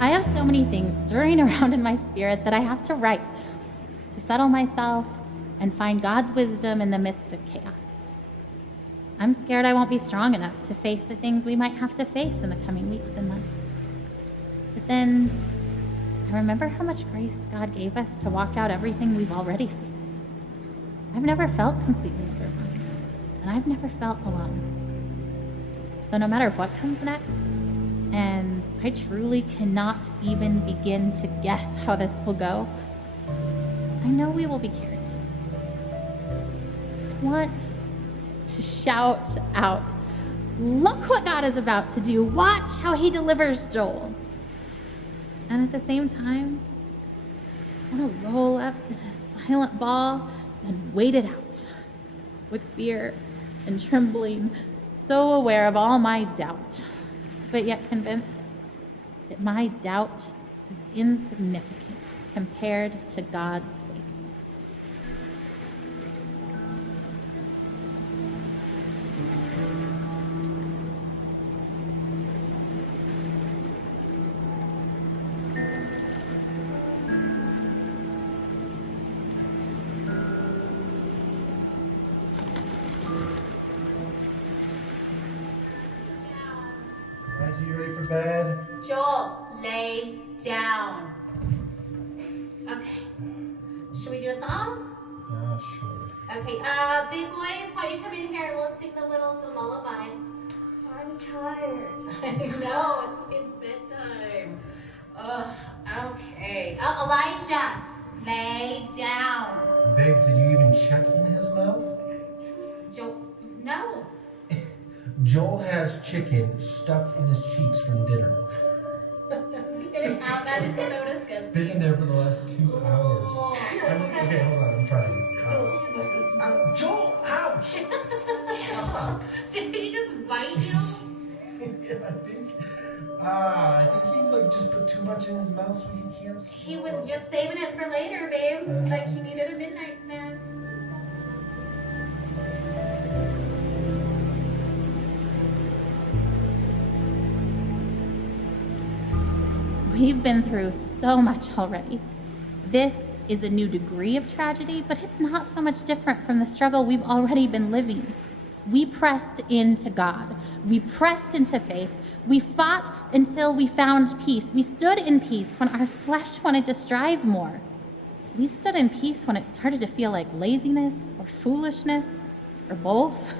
I have so many things stirring around in my spirit that I have to write to settle myself and find God's wisdom in the midst of chaos. I'm scared I won't be strong enough to face the things we might have to face in the coming weeks and months. But then I remember how much grace God gave us to walk out everything we've already faced. I've never felt completely overwhelmed, and I've never felt alone. So no matter what comes next, and I truly cannot even begin to guess how this will go, I know we will be carried. I want to shout out, look what God is about to do. Watch how he delivers Joel. And at the same time, I want to roll up in a silent ball and wait it out with fear and trembling, so aware of all my doubt, but yet convinced that my doubt is insignificant compared to God's faithfulness. You ready for bed? Joel, lay down. Okay. Should we do a song? Sure. Okay, big boys, why don't you come in here and we'll sing the littles a lullaby. I'm tired. I know, it's bedtime. Ugh, okay. Oh, Elijah, lay down. Babe, did you even check in his mouth? Joel, no. Joel has chicken stuffed in his cheeks from dinner. Getting out, that is so disgusting. Been in there for the last 2 hours. Okay, hold on, I'm trying. Joel, ouch! Stop! Did he just bite you? Yeah, I think he like just put too much in his mouth so he can't swallow. He was just saving it for later, babe. Like he needed a midnight snack. We've been through so much already. This is a new degree of tragedy, but it's not so much different from the struggle we've already been living. We pressed into God. We pressed into faith. We fought until we found peace. We stood in peace when our flesh wanted to strive more. We stood in peace when it started to feel like laziness or foolishness or both.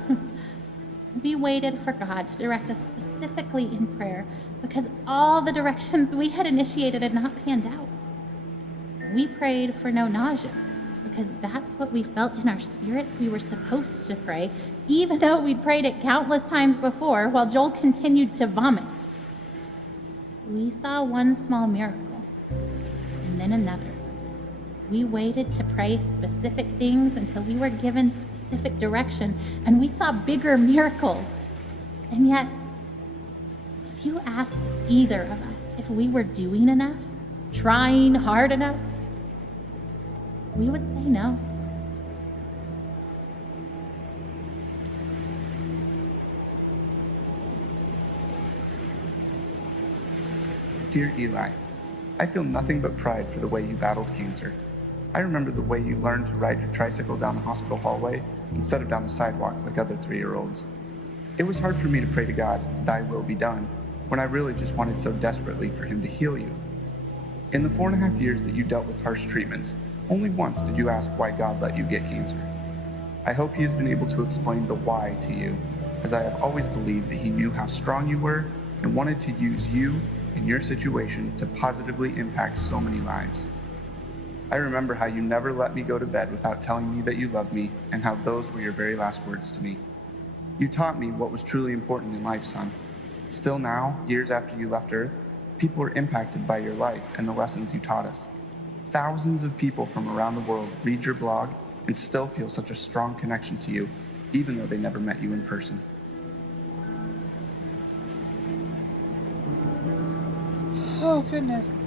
We waited for God to direct us specifically in prayer because all the directions we had initiated had not panned out. We prayed for no nausea because that's what we felt in our spirits we were supposed to pray, even though we'd prayed it countless times before while Joel continued to vomit. We saw one small miracle and then another. We waited to pray specific things until we were given specific direction, and we saw bigger miracles. And yet, if you asked either of us if we were doing enough, trying hard enough, we would say no. Dear Eli, I feel nothing but pride for the way you battled cancer. I remember the way you learned to ride your tricycle down the hospital hallway instead of down the sidewalk like other 3-year-olds. It was hard for me to pray to God, "Thy will be done," when I really just wanted so desperately for Him to heal you. In the 4.5 years that you dealt with harsh treatments, only once did you ask why God let you get cancer. I hope He has been able to explain the why to you, as I have always believed that He knew how strong you were and wanted to use you in your situation to positively impact so many lives. I remember how you never let me go to bed without telling me that you loved me and how those were your very last words to me. You taught me what was truly important in life, son. Still now, years after you left Earth, people are impacted by your life and the lessons you taught us. Thousands of people from around the world read your blog and still feel such a strong connection to you, even though they never met you in person. Oh, goodness.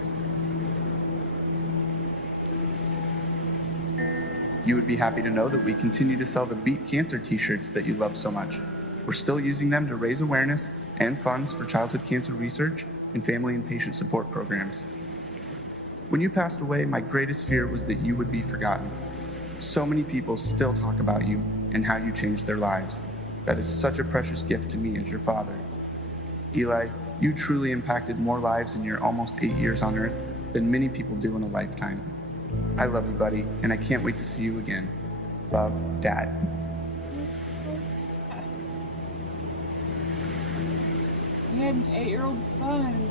You would be happy to know that we continue to sell the Beat Cancer t-shirts that you love so much. We're still using them to raise awareness and funds for childhood cancer research and family and patient support programs. When you passed away, my greatest fear was that you would be forgotten. So many people still talk about you and how you changed their lives. That is such a precious gift to me as your father. Eli, you truly impacted more lives in your almost 8 years on Earth than many people do in a lifetime. I love you, buddy, and I can't wait to see you again. Love, Dad. That's so sad. He had an 8-year-old son and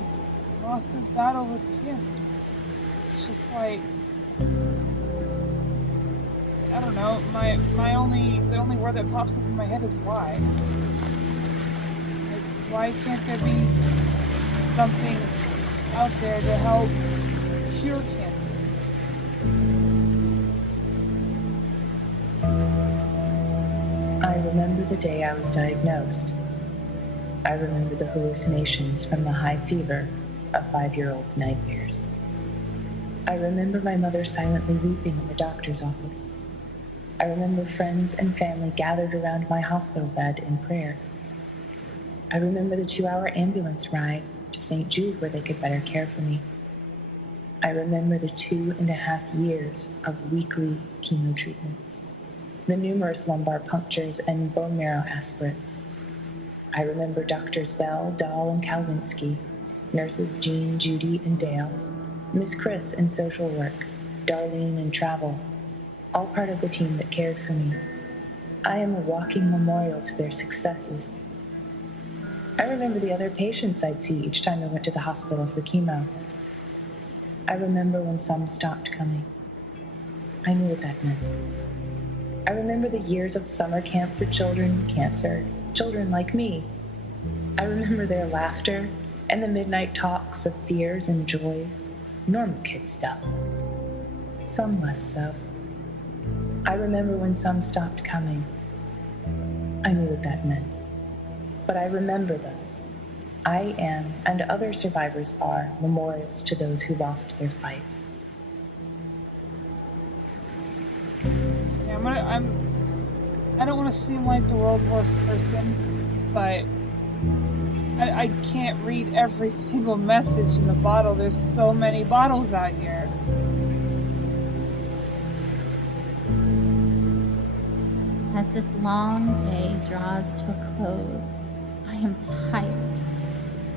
lost his battle with cancer. It's just like, I don't know, the only word that pops up in my head is why. Like, why can't there be something out there to help cure cancer? I remember the day I was diagnosed. I remember the hallucinations from the high fever of 5-year-olds' nightmares. I remember my mother silently weeping in the doctor's office. I remember friends and family gathered around my hospital bed in prayer. I remember the 2-hour ambulance ride to St. Jude where they could better care for me. I remember the 2.5 years of weekly chemo treatments, the numerous lumbar punctures and bone marrow aspirates. I remember Doctors Bell, Dahl, and Kalwinski, nurses Jean, Judy, and Dale, Miss Chris in social work, Darlene in travel, all part of the team that cared for me. I am a walking memorial to their successes. I remember the other patients I'd see each time I went to the hospital for chemo. I remember when some stopped coming. I knew what that meant. I remember the years of summer camp for children with cancer, children like me. I remember their laughter and the midnight talks of fears and joys, normal kid stuff. Some less so. I remember when some stopped coming. I knew what that meant. But I remember them. I am, and other survivors are, memorials to those who lost their fights. Yeah, I don't want to seem like the world's worst person, but I can't read every single message in the bottle. There's so many bottles out here. As this long day draws to a close, I am tired,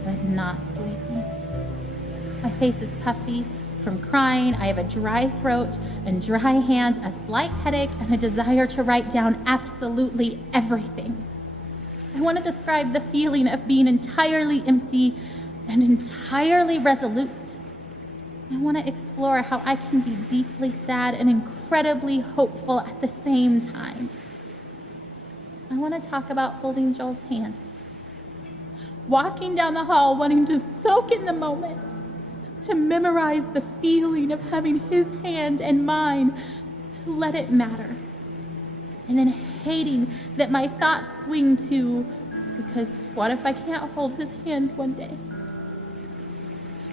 but not sleepy. My face is puffy from crying. I have a dry throat and dry hands, a slight headache, and a desire to write down absolutely everything. I want to describe the feeling of being entirely empty and entirely resolute. I want to explore how I can be deeply sad and incredibly hopeful at the same time. I want to talk about holding Joel's hand, walking down the hall wanting to soak in the moment, to memorize the feeling of having his hand and mine, to let it matter. And then hating that my thoughts swing to, because what if I can't hold his hand one day?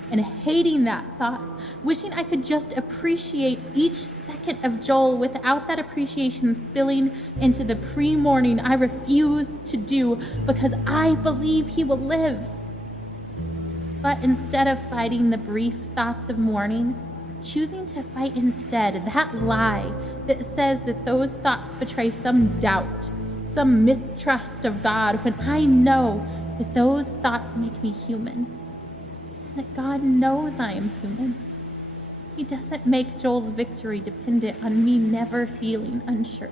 And hating that thought, wishing I could just appreciate each second of Joel without that appreciation spilling into the pre-morning I refuse to do because I believe he will live. But instead of fighting the brief thoughts of mourning, choosing to fight instead that lie that says that those thoughts betray some doubt, some mistrust of God, when I know that those thoughts make me human. That God knows I am human. He doesn't make Joel's victory dependent on me never feeling unsure.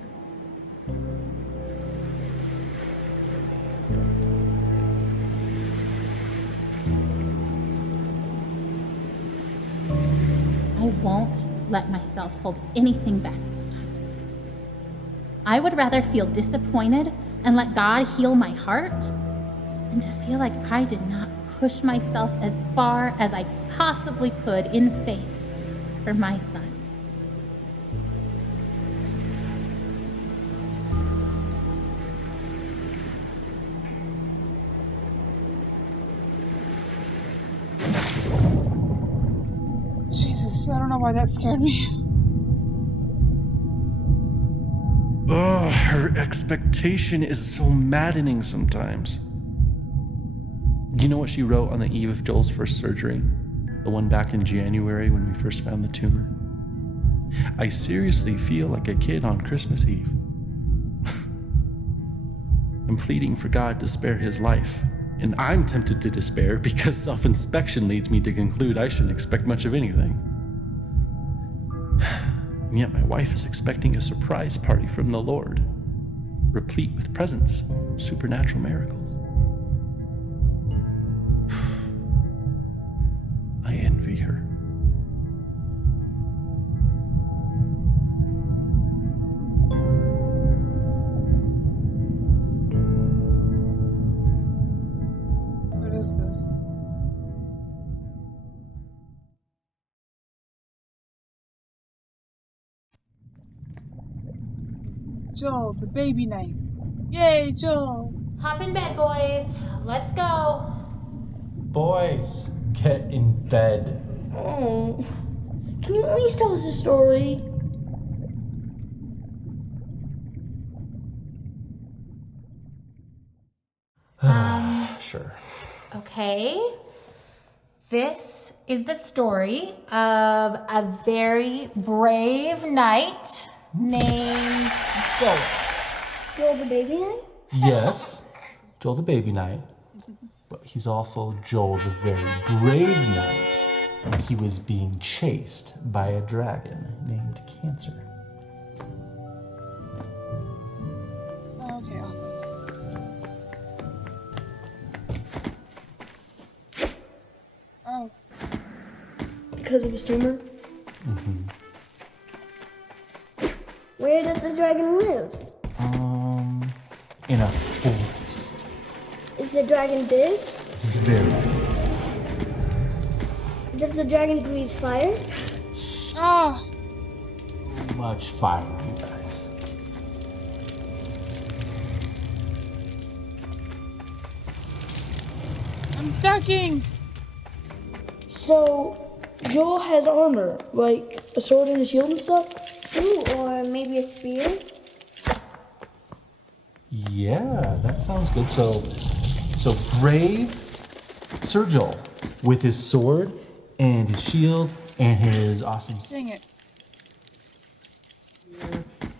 I won't let myself hold anything back this time. I would rather feel disappointed and let God heal my heart than to feel like I did not push myself as far as I possibly could in faith for my son. Jesus, I don't know why that scared me. Oh, her expectation is so maddening sometimes. You know what she wrote on the eve of Joel's first surgery? The one back in January when we first found the tumor? I seriously feel like a kid on Christmas Eve. I'm pleading for God to spare his life, and I'm tempted to despair because self-inspection leads me to conclude I shouldn't expect much of anything. And yet my wife is expecting a surprise party from the Lord, replete with presents, supernatural miracles. I envy her. What is this? Joel, the baby night. Yay, Joel! Hop in bed, boys. Let's go. Boys, get in bed. Oh, can you at least tell us a story? Sure. Okay. This is the story of a very brave knight named Joel. Joel the baby knight? Yes, Joel the baby knight. But he's also Joel the very brave knight. And he was being chased by a dragon named Cancer. Okay, awesome. Oh. Because of his tumor? Mm-hmm. Where does the dragon live? In a forest. Is the dragon big? Very big. Does the dragon breathe fire? Oh! Much fire, you guys. I'm ducking! So, Joel has armor, like a sword and a shield and stuff? Ooh, or maybe a spear? Yeah, that sounds good. So brave Sir Joel with his sword and his shield and his awesome Dang it.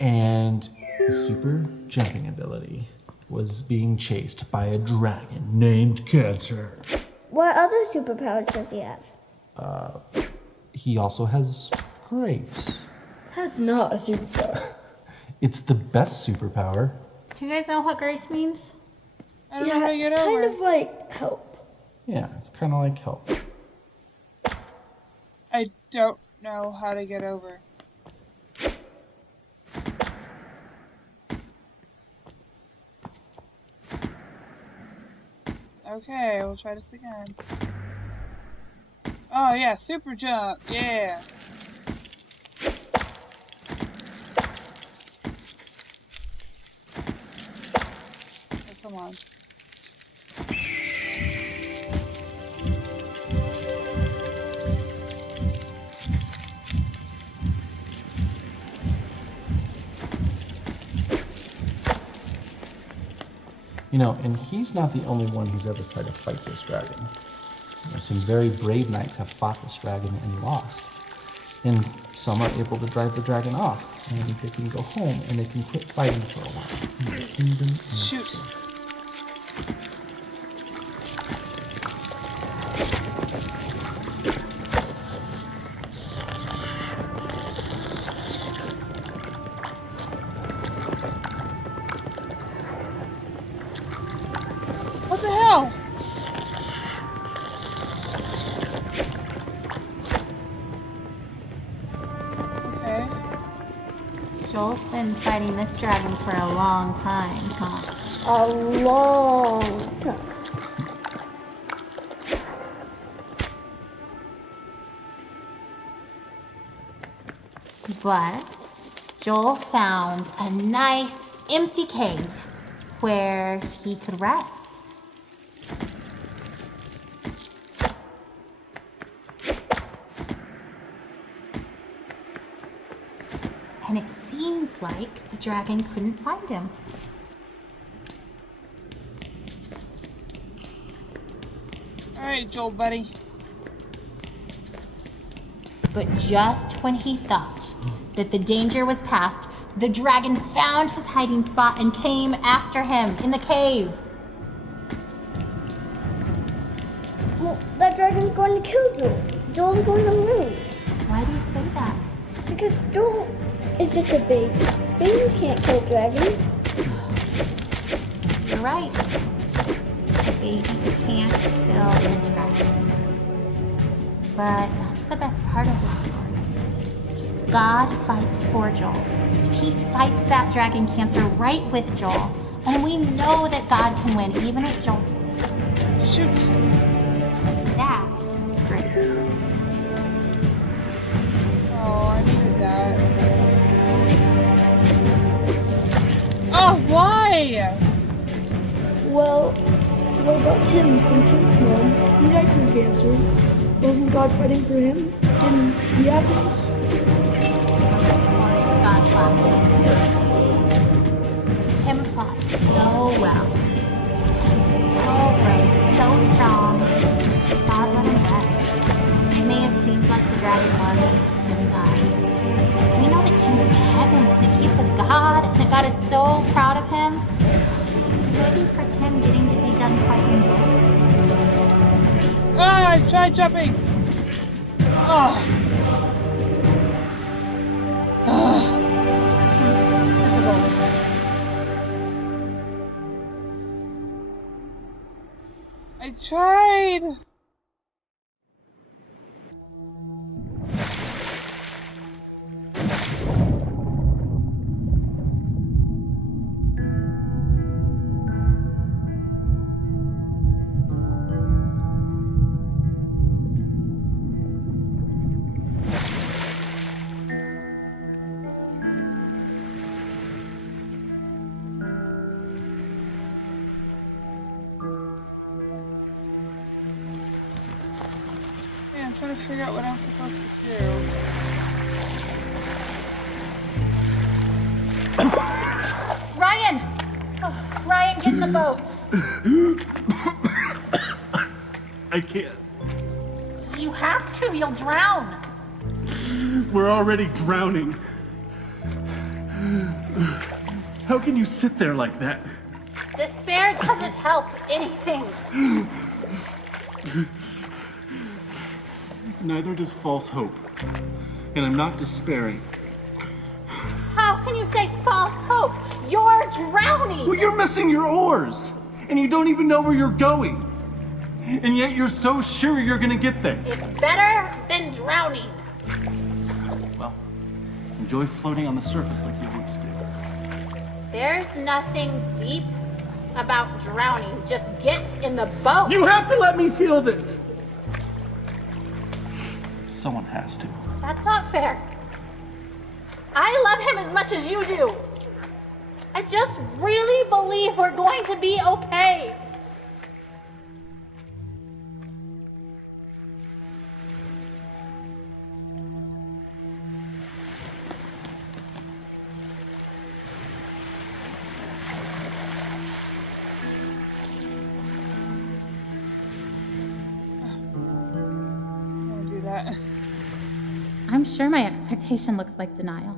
and his super jumping ability was being chased by a dragon named Cancer. What other superpowers does he have? He also has grace. That's not a superpower. It's the best superpower. Do you guys know what grace means? I don't know how to it's get over. kind of like help. Yeah, it's kind of like help. I don't know how to get over. Okay, we'll try this again. Oh yeah, super jump, yeah. Oh, come on. You know, and he's not the only one who's ever tried to fight this dragon. You know, some very brave knights have fought this dragon and lost. And some are able to drive the dragon off, and they can go home and they can quit fighting for a while. And the kingdom is Shoot. safe. What the hell? Okay. Joel's been fighting this dragon for a long time, huh? A long time. But Joel found a nice empty cave where he could rest. And it seemed like the dragon couldn't find him. Alright, Joel, buddy. But just when he thought that the danger was past, the dragon found his hiding spot and came after him in the cave. Well, that dragon's going to kill Joel. Joel's going to lose. Why do you say that? Because Joel is just a baby. Babies can't kill dragons. You're right. A baby can't kill a dragon. But that's the best part of the story. God fights for Joel. So he fights that dragon cancer right with Joel. And we know that God can win even if Joel can't. Shoot. That's grace. Oh, I needed that. Oh, why? Well, what about Tim from Church Mom? He died from cancer. Wasn't God fighting for him? Didn't he have this? Of course, God fought for Tim too. Tim fought so well. He was so brave, so strong. God let him rest. It may have seemed like the dragon won because Tim died. We know that Tim's in heaven, that he's with God, and that God is so proud of him. So maybe for Tim getting to be done fighting Joel's Ah, I tried jumping. Oh. This is difficult. I tried. I'm trying to figure out what I'm supposed to do. Ryan! Oh, Ryan, get in the boat. I can't. You have to, you'll drown. We're already drowning. How can you sit there like that? Despair doesn't help anything. Neither does false hope. And I'm not despairing. How can you say false hope? You're drowning. Well, you're missing your oars. And you don't even know where you're going. And yet you're so sure you're gonna get there. It's better than drowning. Well, enjoy floating on the surface like you always do. There's nothing deep about drowning. Just get in the boat. You have to let me feel this. Someone has to. That's not fair. I love him as much as you do. I just really believe we're going to be okay. Don't do that. I'm sure my expectation looks like denial,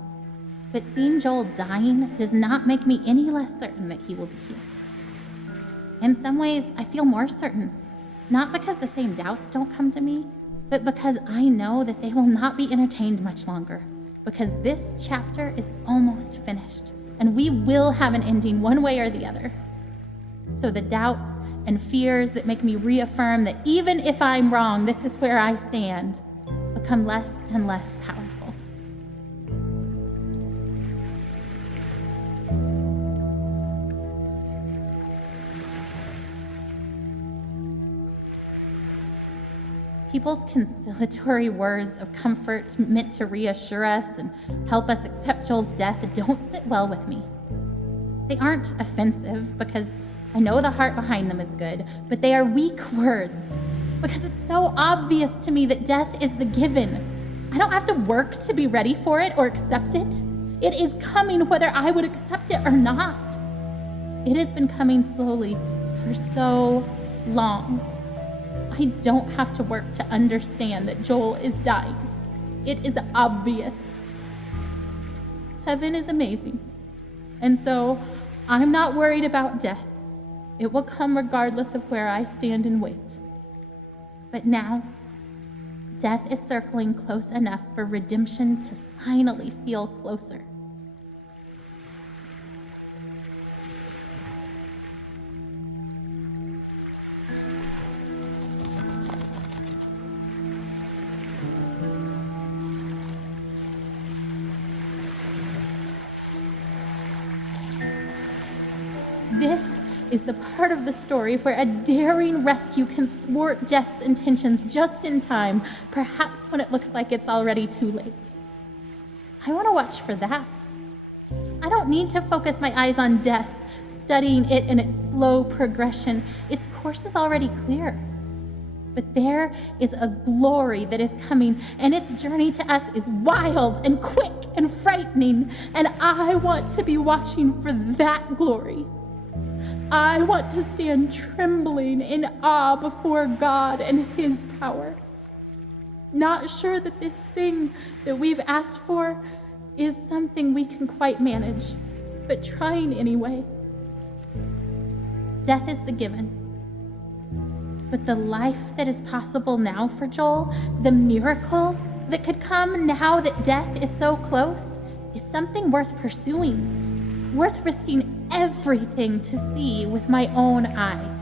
but seeing Joel dying does not make me any less certain that he will be healed. In some ways, I feel more certain, not because the same doubts don't come to me, but because I know that they will not be entertained much longer, because this chapter is almost finished, and we will have an ending one way or the other. So the doubts and fears that make me reaffirm that even if I'm wrong, this is where I stand, become less and less powerful. People's conciliatory words of comfort meant to reassure us and help us accept Joel's death don't sit well with me. They aren't offensive because I know the heart behind them is good, but they are weak words because it's so obvious to me that death is the given. I don't have to work to be ready for it or accept it. It is coming whether I would accept it or not. It has been coming slowly for so long. I don't have to work to understand that Joel is dying. It is obvious. Heaven is amazing. And so I'm not worried about death. It will come regardless of where I stand and wait. But now, death is circling close enough for redemption to finally feel closer. This is the part of the story where a daring rescue can thwart Death's intentions just in time, perhaps when it looks like it's already too late. I want to watch for that. I don't need to focus my eyes on Death, studying it in its slow progression. Its course is already clear. But there is a glory that is coming, and its journey to us is wild and quick and frightening, and I want to be watching for that glory. I want to stand trembling in awe before God and His power. Not sure that this thing that we've asked for is something we can quite manage, but trying anyway. Death is the given. But the life that is possible now for Joel, the miracle that could come now that death is so close, is something worth pursuing, worth risking everything to see with my own eyes.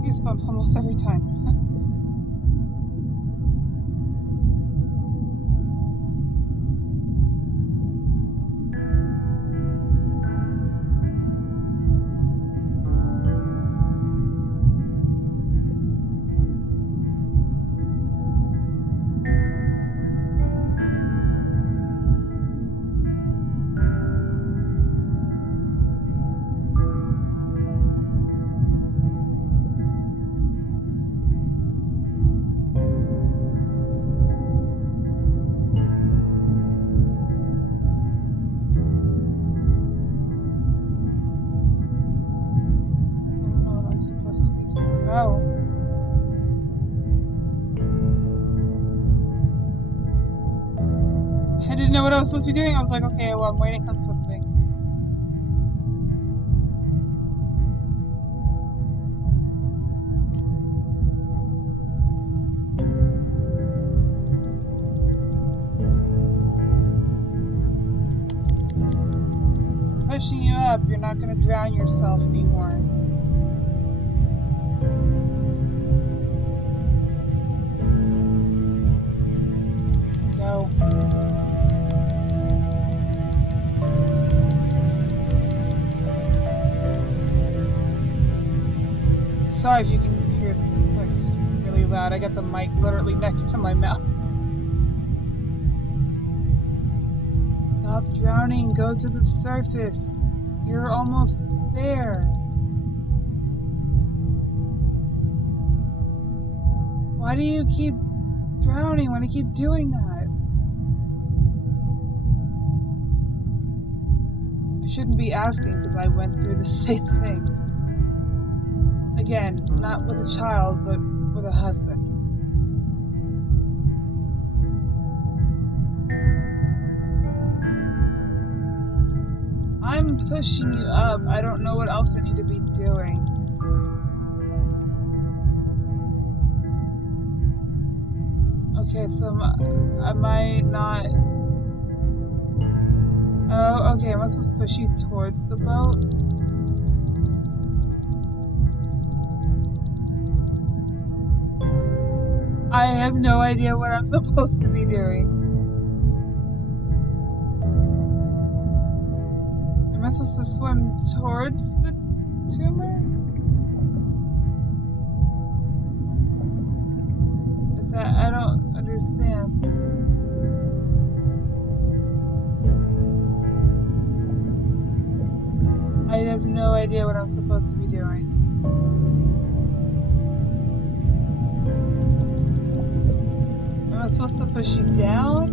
Goosebumps almost every time. Oh. I didn't know what I was supposed to be doing. I was like, okay, well, I'm waiting on something. Pushing you up, you're You're not gonna drown yourself anymore. Go. Sorry if you can hear the clicks really loud. I got the mic literally next to my mouth. Stop drowning. Go to the surface. You're almost there. Why do you keep drowning? Why do you keep doing that? I shouldn't be asking because I went through the same thing. Again, not with a child, but with a husband. I'm pushing you up. I don't know what else I need to be doing. Okay, so am I not... Oh, okay, am I supposed to push you towards the boat? I have no idea what I'm supposed to be doing. Am I supposed to swim towards the tumor? Is that... I don't understand. I have no idea what I'm supposed to be doing. Am I supposed to push you down?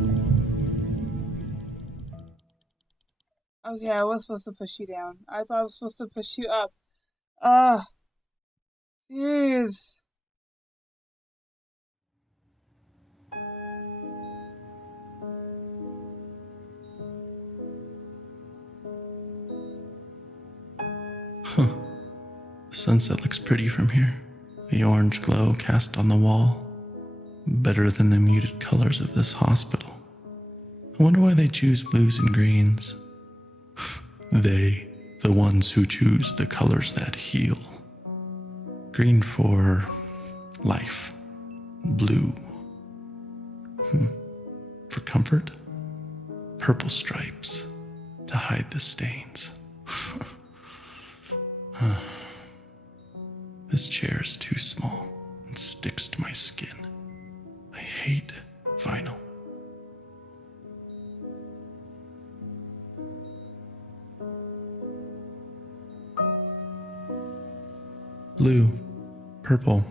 Okay, I was supposed to push you down. I thought I was supposed to push you up. Ah, jeez. Huh. The sunset looks pretty from here. The orange glow cast on the wall. Better than the muted colors of this hospital. I wonder why they choose blues and greens. They, the ones who choose the colors that heal. Green for life. Blue for comfort. Purple stripes to hide the stains. This chair is too small and sticks to my skin. I hate vinyl. Blue, purple.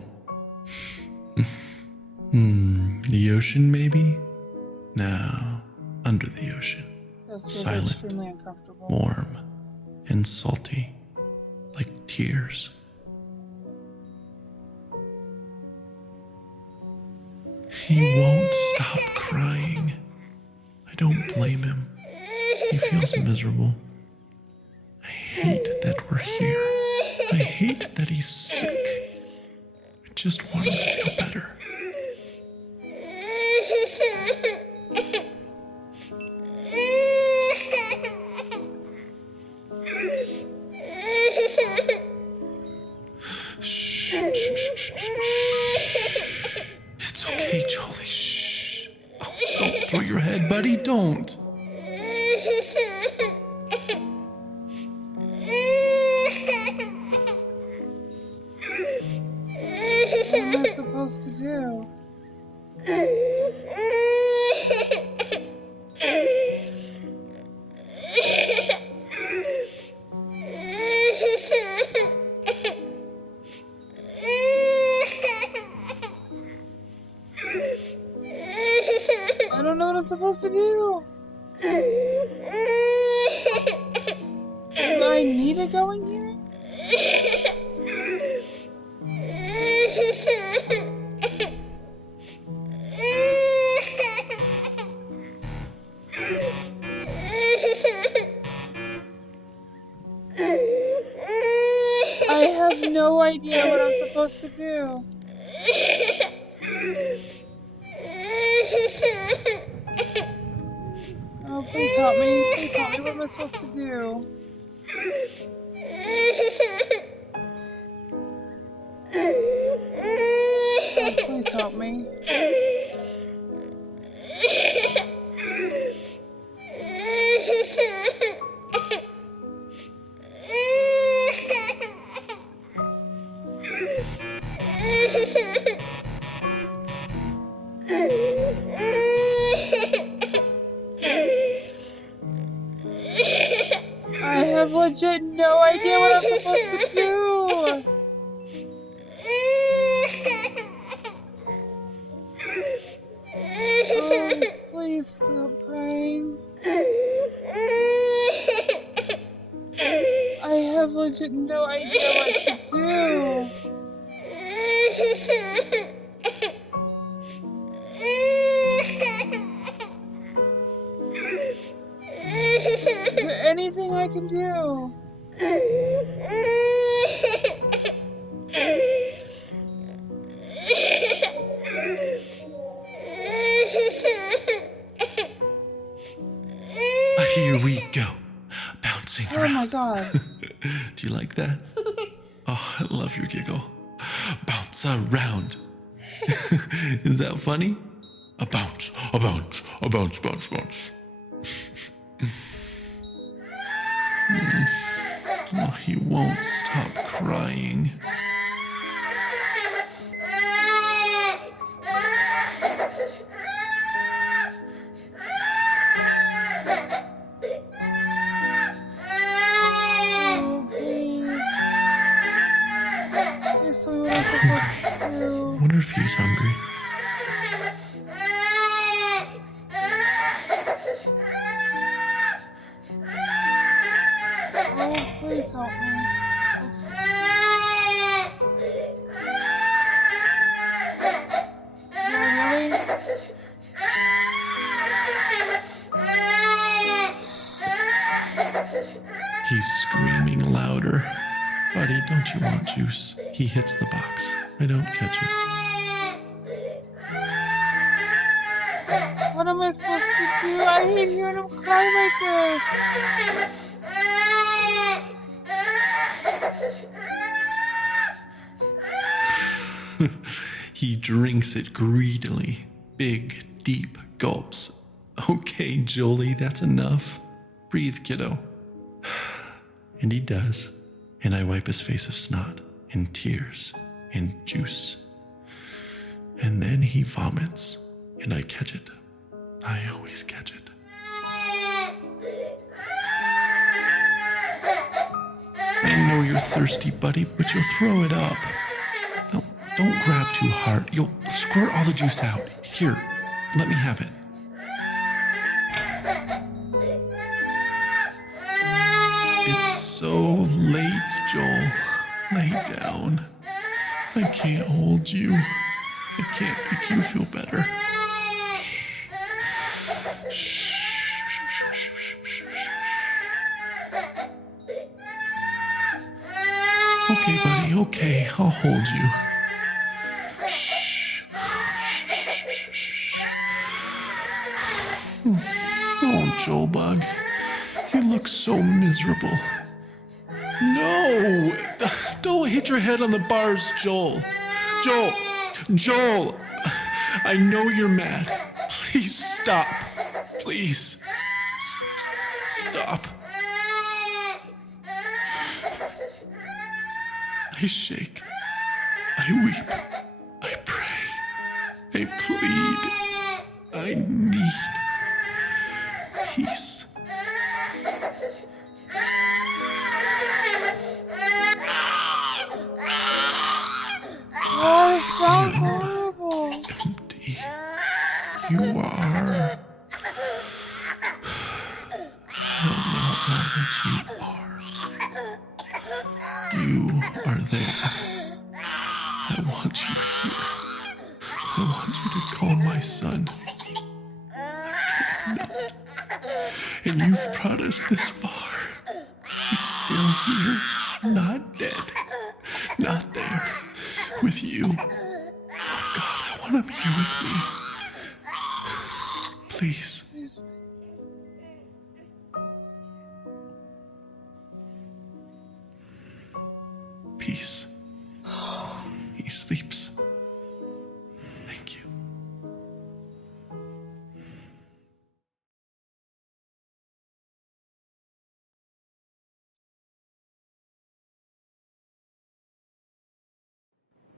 The ocean, maybe? No, under the ocean. Silent, extremely uncomfortable. warm, and salty, like tears. He won't stop crying. I don't blame him. He feels miserable. I hate that we're here. I hate that he's sick. I just want him to feel better. Shh, shh, shh, shh, shh. It's okay, Jolie. Shh. Oh, don't throw your head, buddy. Don't. What am I supposed to do? I don't know what I'm supposed to do. Do I need to go in here? I have no idea what I'm supposed to do. Oh, please help me. Please help me. What am I supposed to do? Oh, please help me. I have legit no idea what I'm supposed to do. Oh, please stop crying. I have legit no idea what to do. Is there anything I can do? Here we go. Bouncing around. Oh my god. Do you like that? Oh, I love your giggle. Bounce around. Is that funny? A bounce, a bounce, a bounce, bounce, bounce. Oh, he won't stop crying. Oh, please. Please tell me what I'm supposed to do. I wonder if he's hungry. Oh, please help me. Yeah, really? He's screaming louder. Buddy, don't you want juice? He hits the box. I don't catch it. What am I supposed to do? I hate hearing him cry like this. He drinks it greedily. Big, deep gulps. Okay, Jolie, that's enough. Breathe, kiddo. And he does. And I wipe his face of snot and tears and juice. And then he vomits, and I catch it. I always catch it. I know you're thirsty, buddy, but you'll throw it up. No, don't grab too hard. You'll squirt all the juice out. Here, let me have it. It's so late, Joel. Lay down. I can't hold you. I can't make you feel better. Shh. Okay, buddy, okay. I'll hold you. Shh. Oh, Joel Bug. You look so miserable. No! Don't hit your head on the bars, Joel. Joel! I know you're mad. Please stop. Please. Stop. I shake. I weep. I pray. I plead. I need peace. Oh, it sounds horrible. Empty. You are. Not that you are. You are there. I want you here. I want you to call my son. I cannot. And you've brought us this far. He's still here, not dead, not there, with you. Oh God, I want him here with me. Please. He sleeps. Thank you.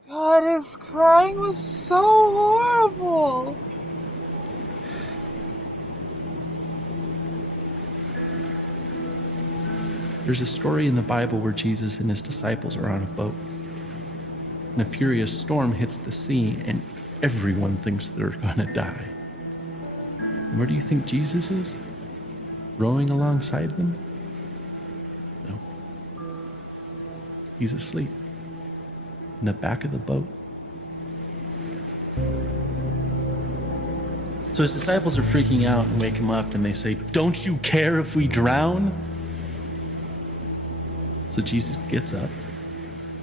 God, his crying was so horrible. There's a story in the Bible where Jesus and his disciples are on a boat. And a furious storm hits the sea, and everyone thinks they're gonna die. And where do you think Jesus is? Rowing alongside them? No. He's asleep in the back of the boat. So his disciples are freaking out and wake him up, and they say, "Don't you care if we drown?" So Jesus gets up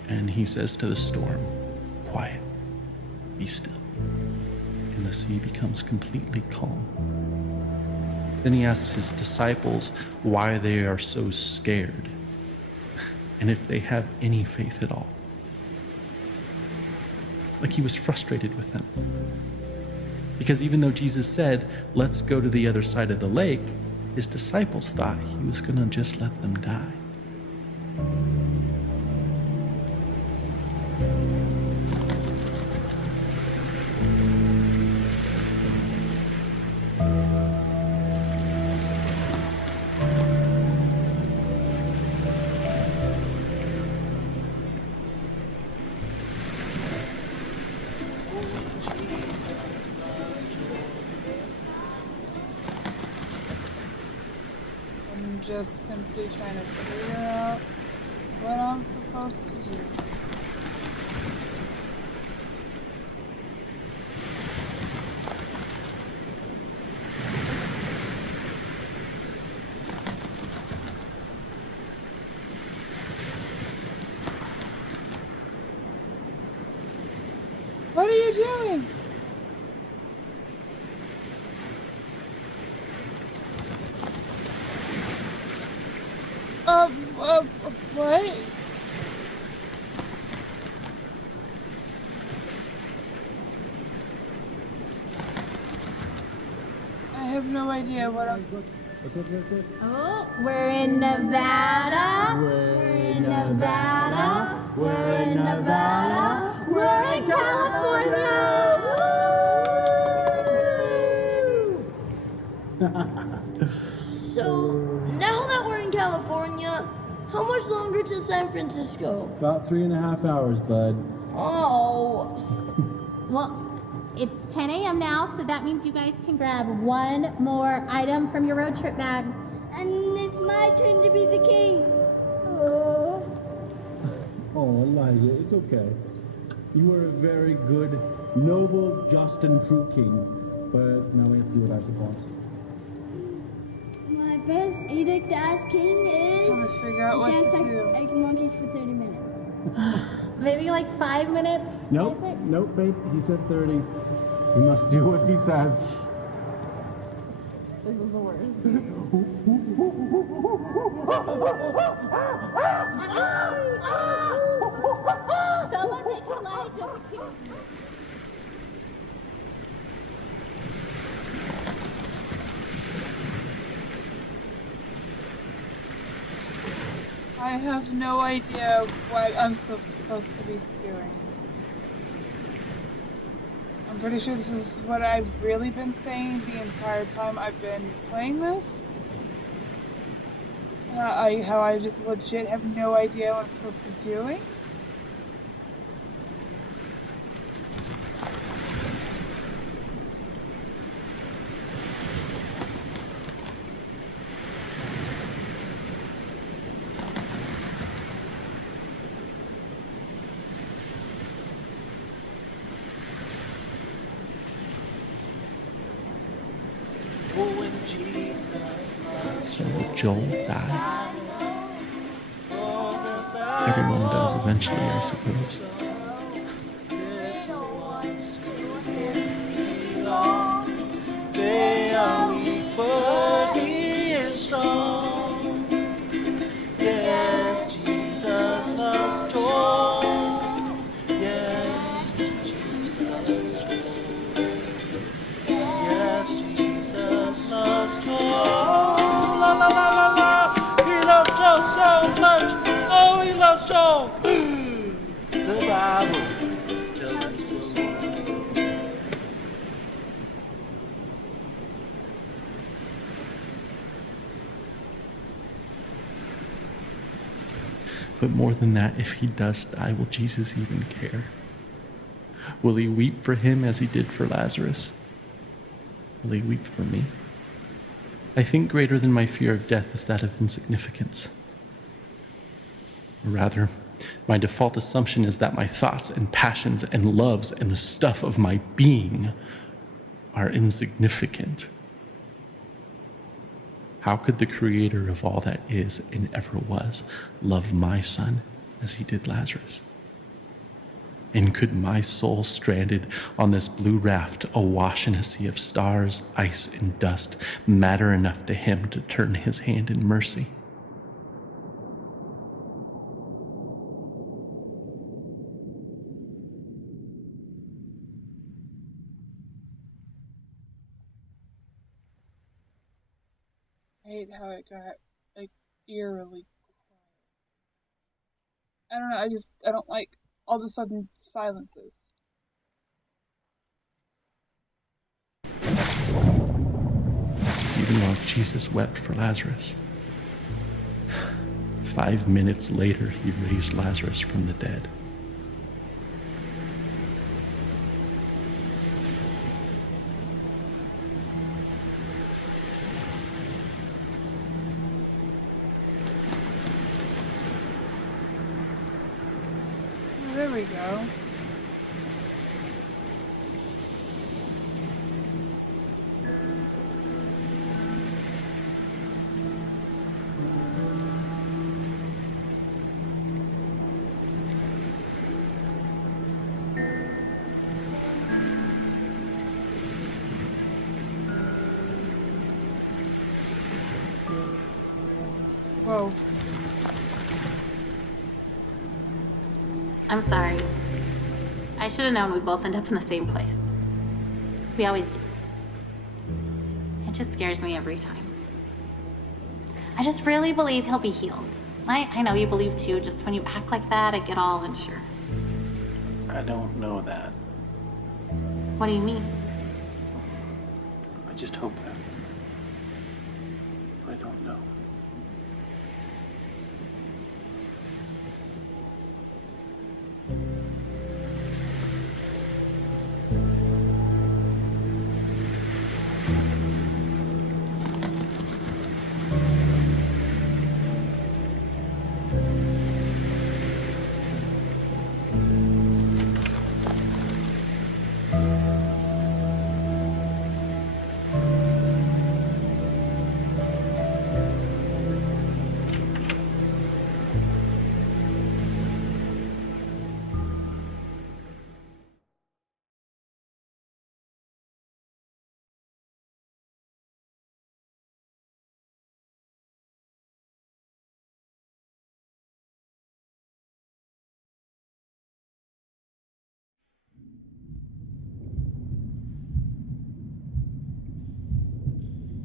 and he says to the storm, "Quiet, be still." And the sea becomes completely calm. Then he asks his disciples why they are so scared and if they have any faith at all. Like he was frustrated with them. Because even though Jesus said, "Let's go to the other side of the lake," his disciples thought he was going to just let them die. I'm just simply trying to figure out what I'm supposed to do. What are you doing? What? I have no idea what I'm supposed to. Oh, we're in Nevada. We're in Nevada. We're in Nevada. We're in California. So, now that we're in California, how much longer to San Francisco? About 3.5 hours, bud. Oh. Well, it's 10 a.m. now, so that means you guys can grab one more item from your road trip bags. And it's my turn to be the king. Oh, Elijah, it's okay. You were a very good, noble, just, and true king. But now we have to do what I suppose. My best edict as king is Trying to figure out what dance to do. like monkeys for 30 minutes. Maybe like 5 minutes? Nope, Isaac? nope, babe. He said 30. We must do what he says. This is the worst. Someone make Elijah the king. I have no idea what I'm supposed to be doing. I'm pretty sure this is what I've really been saying the entire time I've been playing this. How I just legit have no idea what I'm supposed to be doing. So Joel died. Everyone does eventually, I suppose. They are weak, but he is strong. Yes, Jesus loves joy. Yes, But more than that, if he does die, will Jesus even care? Will he weep for him as he did for Lazarus? Will he weep for me? I think greater than my fear of death is that of insignificance. Or rather, my default assumption is that my thoughts and passions and loves and the stuff of my being are insignificant. How could the creator of all that is and ever was love my son as he did Lazarus? And could my soul stranded on this blue raft awash in a sea of stars, ice, and dust matter enough to him to turn his hand in mercy? I hate how it got, like, eerily quiet. I don't know, I don't like all of a sudden silences. Even while Jesus wept for Lazarus. 5 minutes later, he raised Lazarus from the dead. Oh, there we go. Whoa. I'm sorry. I should have known we'd both end up in the same place. We always do. It just scares me every time. I just really believe he'll be healed. I know you believe too, just when you act like that, I get all unsure. I don't know that. What do you mean? I just hope that. I don't know.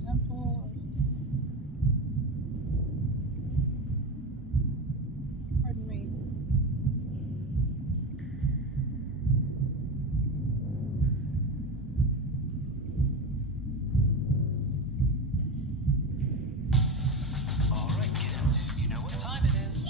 Temple of... Pardon me. All right, kids, you know what time it is.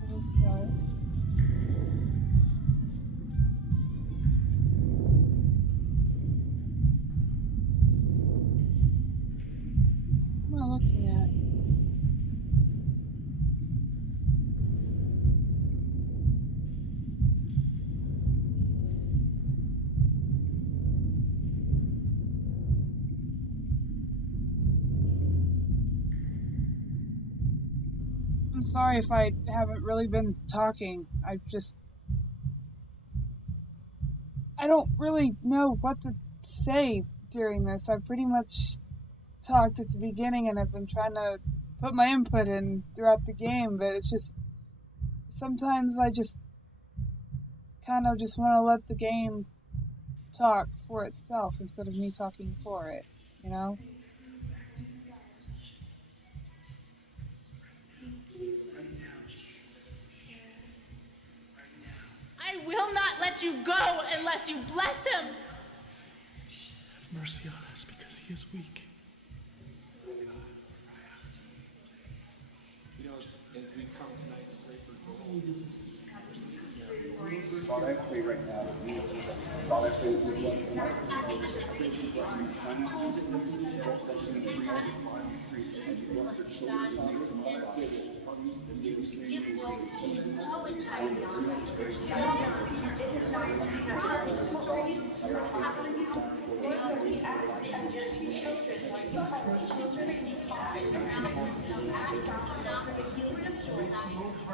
What is that? What am I looking at? I'm sorry if I haven't really been talking. I don't really know what to say during this. I pretty much talked at the beginning and I've been trying to put my input in throughout the game, but it's just sometimes I just kind of just want to let the game talk for itself instead of me talking for it, you know? I will not let you go unless you bless him. Have mercy on us because he is weak. You know, as we come tonight to pray for Joel, Father, I pray right now that you, Father, I pray that you bless the life of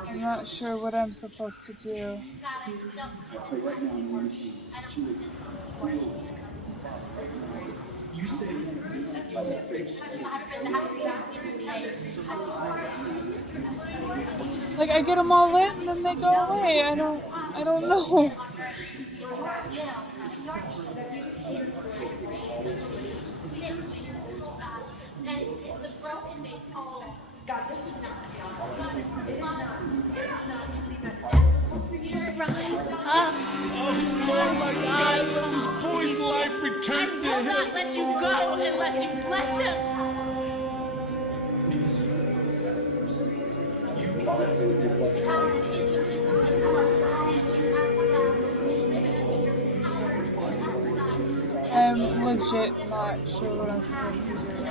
I'm not sure what I'm supposed to do. You say Like I get them all lit and then they go away. I don't know. Rise up. Oh my God, let this boy's life return to I will him. not let you go unless you bless him. I'm legit not sure what I'm supposed to be doing.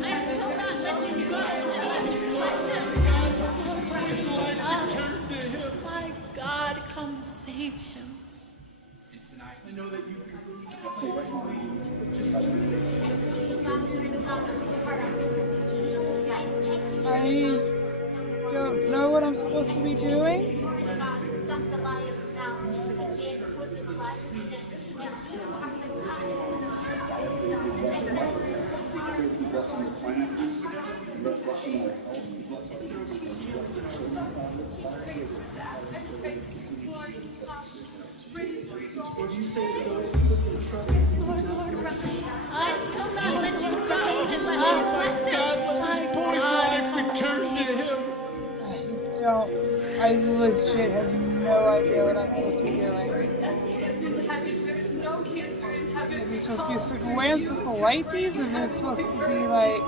I will not let you go unless you bless him. My God, come save him. I know that you I don't know what I'm supposed to be doing. blessing the finances, blessing their health, blessing Would you say that those who put their trust in you, Lord, rise. I will not let you go unless you bless him. God, let this boy's life return to him. I legit have no idea what I'm supposed to be doing. Is it supposed to be a certain way I'm supposed to light these? Is it supposed to be like...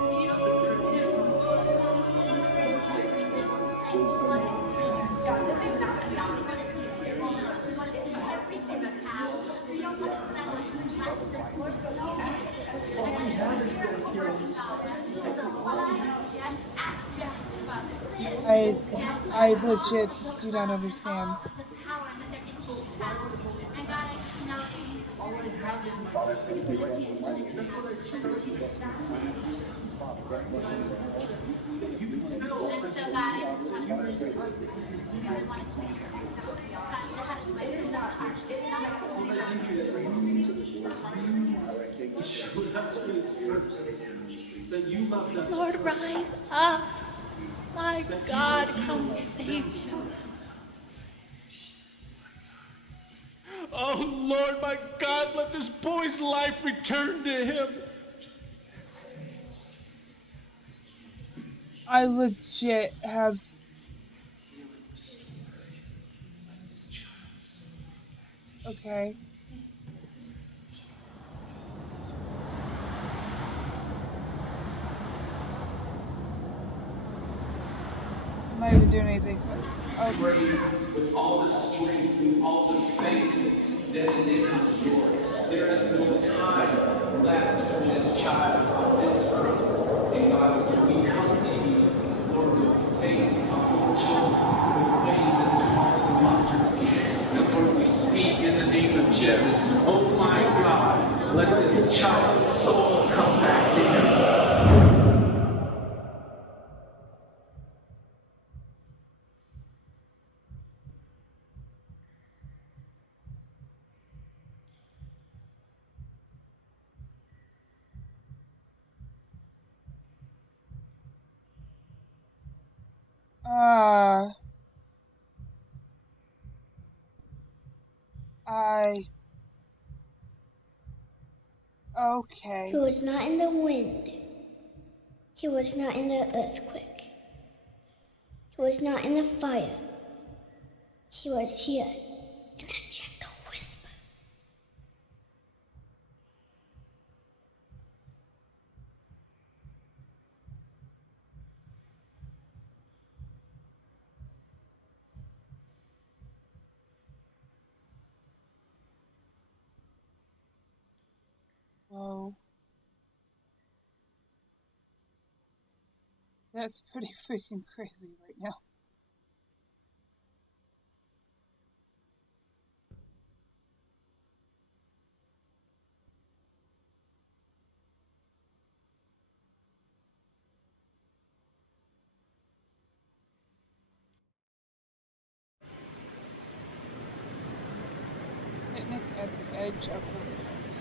I legit do not understand. Lord, rise up. My God, come save him. Oh Lord, my God, let this boy's life return to him. I legit have... Okay. I'm not even doing anything, so... Pray with all the strength, with all the faith that is in us, Lord. There is no time left for this child on this earth. And God, so we come to you, Lord, with faith of children, with faith as small as a mustard seed. And Lord, we speak in the name of Jesus. Oh my God, let this child's soul come back to him. Okay. He was not in the wind. He was not in the earthquake. He was not in the fire. He was here in a gentle whisper. Whoa. That's pretty freaking crazy right now. Picnic at the edge of the woods.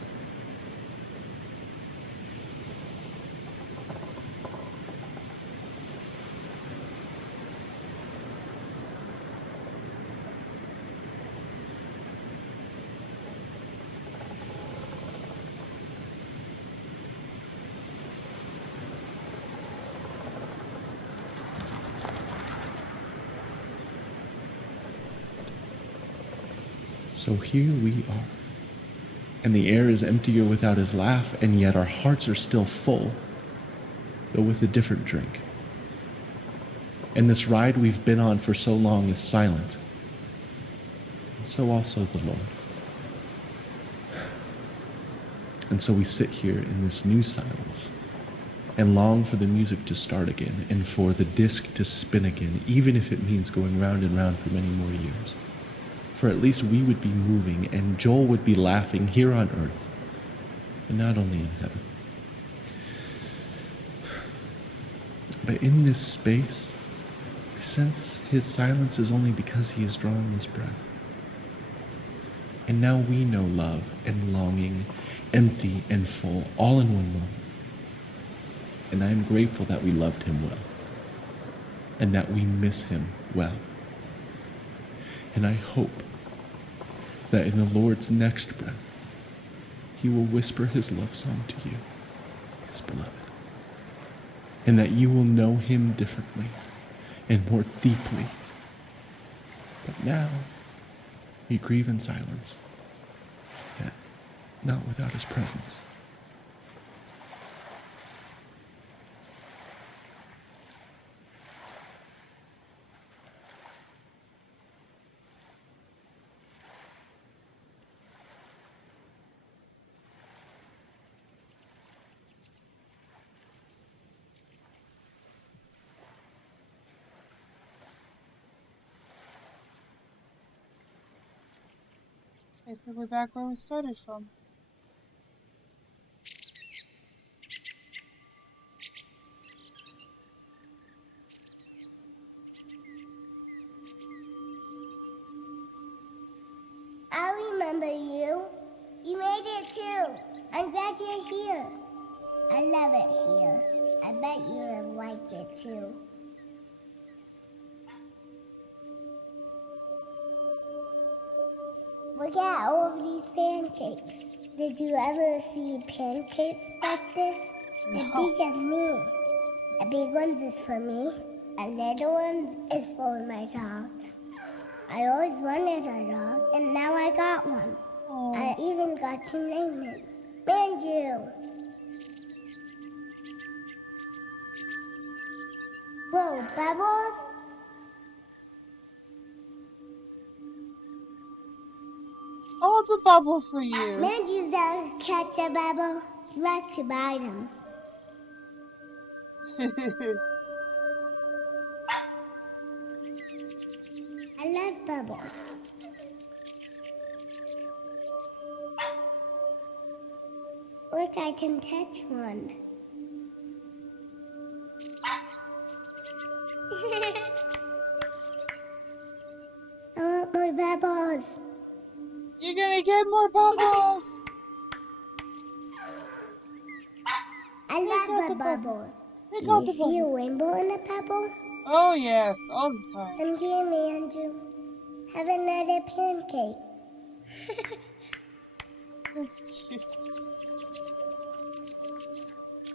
So here we are. And the air is emptier without his laugh, and yet our hearts are still full, though with a different drink. And this ride we've been on for so long is silent, and so also the Lord. And so we sit here in this new silence and long for the music to start again and for the disc to spin again, even if it means going round and round for many more years. For at least we would be moving and Joel would be laughing here on earth, and not only in heaven. But in this space, I sense his silence is only because he is drawing his breath. And now we know love and longing, empty and full, all in one moment. And I am grateful that we loved him well, and that we miss him well. And I hope that in the Lord's next breath, he will whisper his love song to you, his beloved, and that you will know him differently and more deeply. But now, we grieve in silence, yet not without his presence. Basically back where we started from. I remember you. You made it too. I'm glad you're here. I love it here. I bet you have liked it too. Look at all of these pancakes. Did you ever see pancakes like this? No. As big as me. A big one is for me. A little one is for my dog. I always wanted a dog, and now I got one. Aww. I even got to name it. Manju. Whoa, Bubbles? All the bubbles for you. Manju doesn't catch a bubble. She likes to bite them. I love bubbles. Look, I can catch one. I want more bubbles. You're gonna get more bubbles. I love the bubbles. Take out the You see a bubbles. rainbow in a pebble? Oh yes, all the time. Come here, Manju. Have another pancake.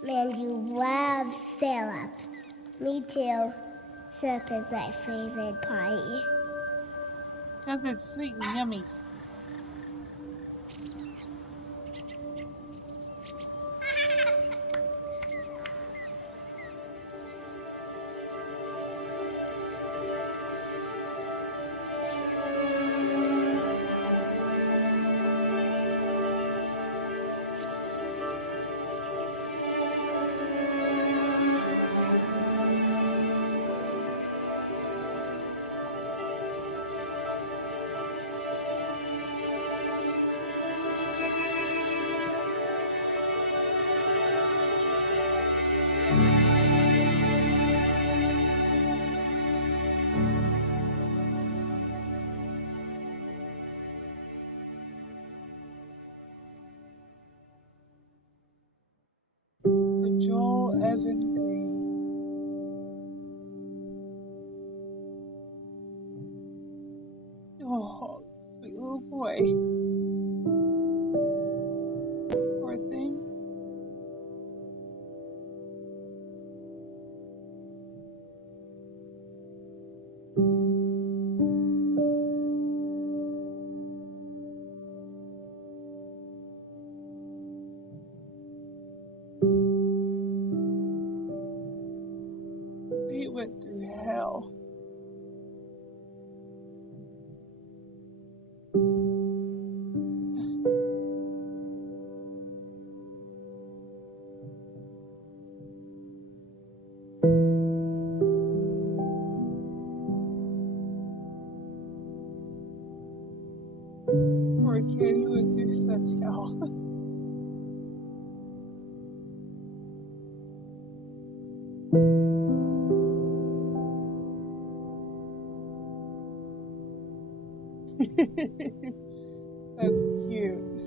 Man, you love syrup. Me too. Syrup is my favorite pie. Because it's sweet and yummy. For Joel Evan Green. Oh, sweet little boy. Poor thing. He went through hell. Poor kid, he went through such hell. That's cute.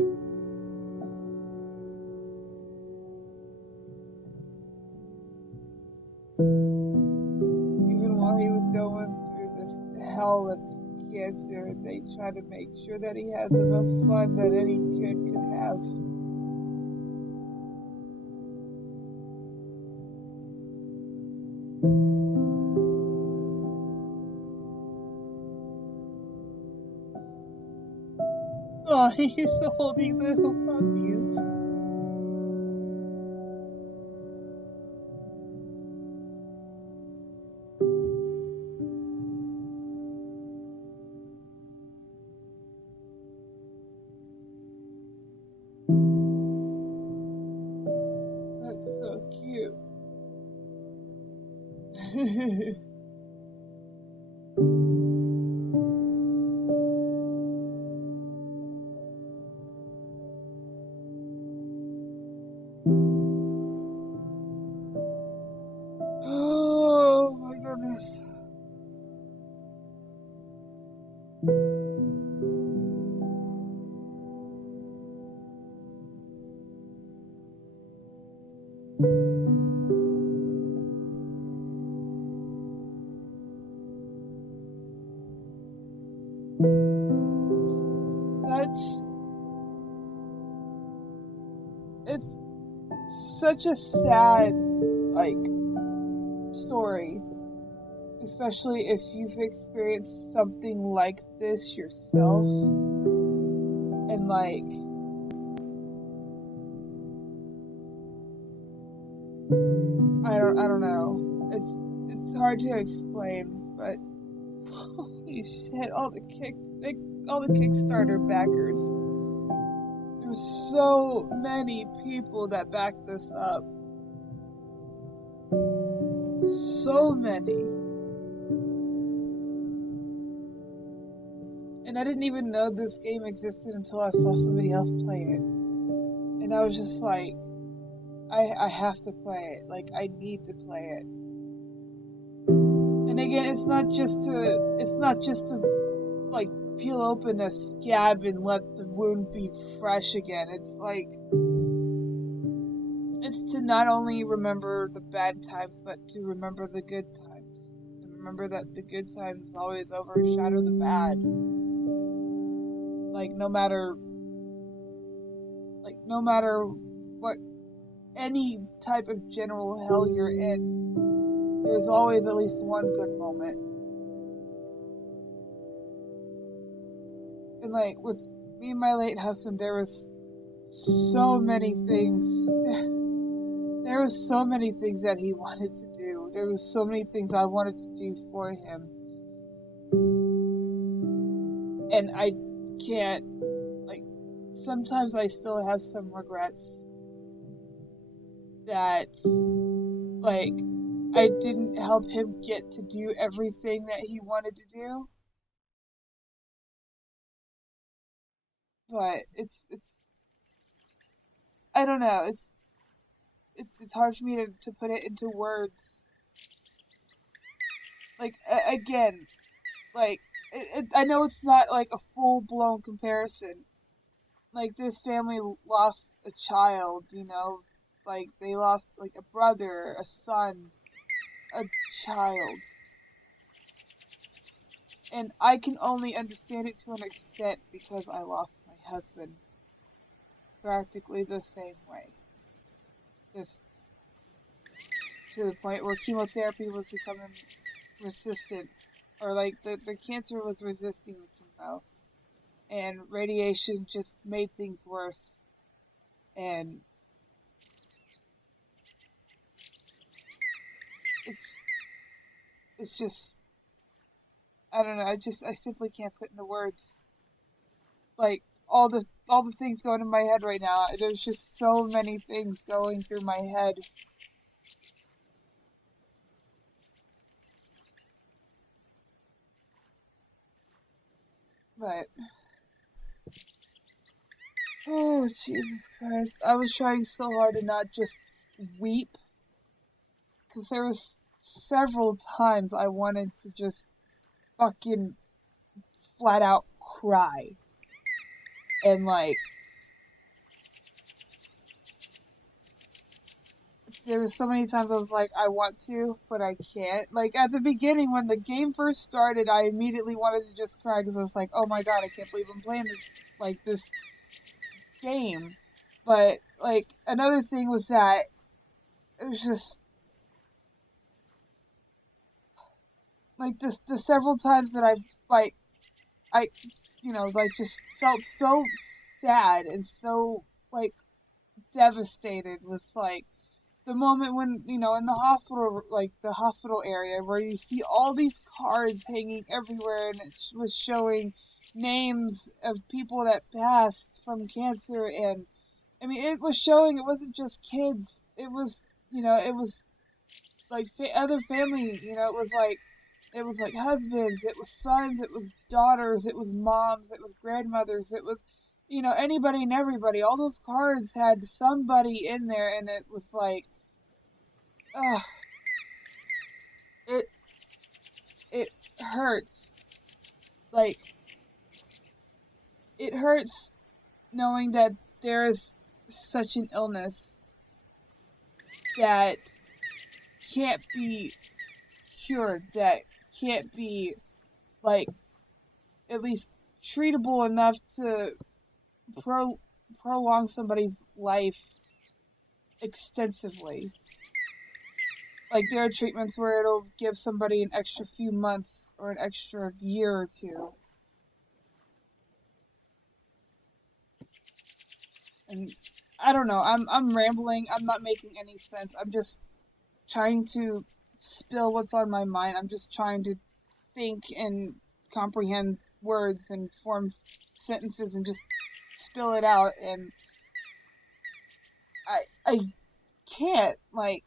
Even while he was going through this hell that's cancer, they try to make sure that he has the most fun that any kid could have. Oh, he's holding little puppies. That's so cute. Oh my goodness. It's such a sad, like, story. Especially if you've experienced something like this yourself. And like, I don't know. It's hard to explain, but holy shit, all the Kickstarter backers. There's so many people that backed this up. So many. And I didn't even know this game existed until I saw somebody else play it. And I was just like, I have to play it. Like, I need to play it. And again, it's not just to like peel open a scab and let the wound be fresh again. It's like, it's to not only remember the bad times, but to remember the good times. And remember that the good times always overshadow the bad. Like, no matter like, no matter what, any type of general hell you're in, there's always at least one good moment. And like, with me and my late husband, there was so many things. There was so many things that he wanted to do. There was so many things I wanted to do for him. And I can't, like, sometimes I still have some regrets that, like, I didn't help him get to do everything that he wanted to do. But it's I don't know, it's hard for me to put it into words. Like, again, like, I know it's not like a full-blown comparison. Like, this family lost a child, you know? Like, they lost, like, a brother, a son, a child. And I can only understand it to an extent because I lost my husband practically the same way. Just to the point where chemotherapy was becoming resistant, or like the cancer was resisting the chemo, and radiation just made things worse. And it's just, I don't know, I simply can't put into words, like, all the things going in my head right now. There's just so many things going through my head. But oh, Jesus Christ, I was trying so hard to not just weep, because there was several times I wanted to just fucking flat out cry. And like, there was so many times I was like, I want to, but I can't. Like, at the beginning, when the game first started, I immediately wanted to just cry, because I was like, oh my god, I can't believe I'm playing this game. But, like, another thing was that it was just, like, the several times that I've, like, I, you know, like, just felt so sad and so, like, devastated with, like, the moment when, you know, in the hospital, like, the hospital area, where you see all these cards hanging everywhere, and it was showing names of people that passed from cancer, and, I mean, it was showing it wasn't just kids, it was, you know, it was, like, other family, you know, it was like husbands, it was sons, it was daughters, it was moms, it was grandmothers, it was, you know, anybody and everybody. All those cards had somebody in there, and it was like, ugh, it hurts. Like, it hurts knowing that there is such an illness that can't be cured, that can't be, like, at least treatable enough to prolong somebody's life extensively. Like, there are treatments where it'll give somebody an extra few months or an extra year or two. And I don't know, I'm rambling, I'm not making any sense. I'm just trying to spill what's on my mind. I'm just trying to think and comprehend words and form sentences and just spill it out, and I can't, like,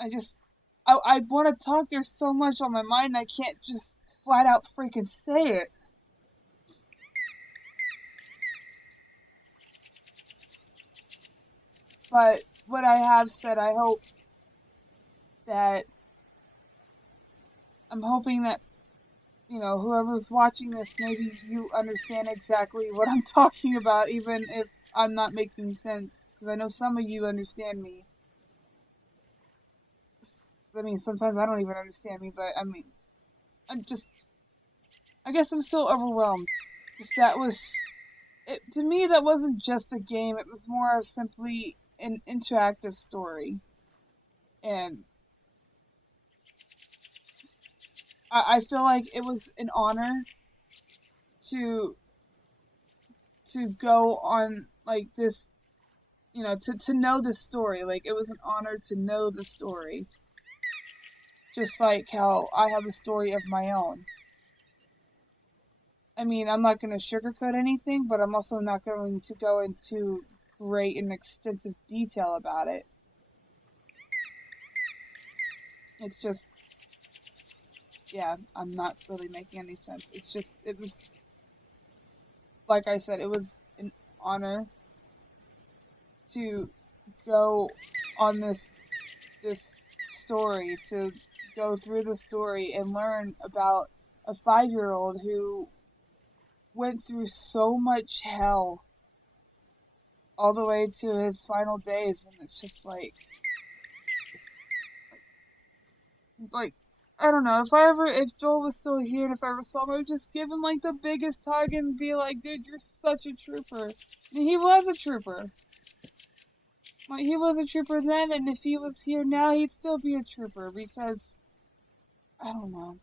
I want to talk. There's so much on my mind, I can't just flat out freaking say it. But what I have said, I'm hoping that, you know, whoever's watching this, maybe you understand exactly what I'm talking about, even if I'm not making sense, because I know some of you understand me. I mean, sometimes I don't even understand me, but I mean, I guess I'm still overwhelmed. Because that was to me, that wasn't just a game. It was more of simply an interactive story. And I feel like it was an honor to go on like this, to know this story. Like, it was an honor to know the story. Just like how I have a story of my own. I mean, I'm not going to sugarcoat anything, but I'm also not going to go into great and extensive detail about it. It's just, yeah, I'm not really making any sense. It's just, it was, like I said, it was an honor to go on this story, to go through the story and learn about a 5-year-old who went through so much hell all the way to his final days. And it's just like I don't know, if Joel was still here and if I ever saw him, I would just give him like the biggest hug and be like, dude, you're such a trooper. I mean, he was a trooper. Like, he was a trooper then, and if he was here now, he'd still be a trooper, because I don't know.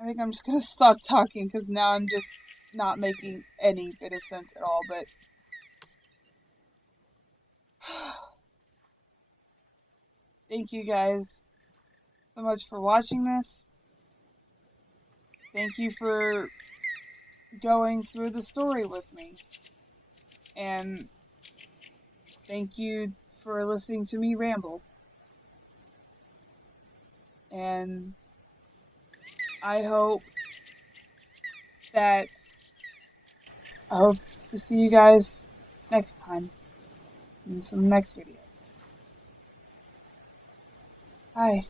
I think I'm just gonna stop talking, because now I'm just not making any bit of sense at all, but thank you guys so much for watching this. Thank you for going through the story with me. And thank you for listening to me ramble. And I hope to see you guys next time in some next videos. Bye.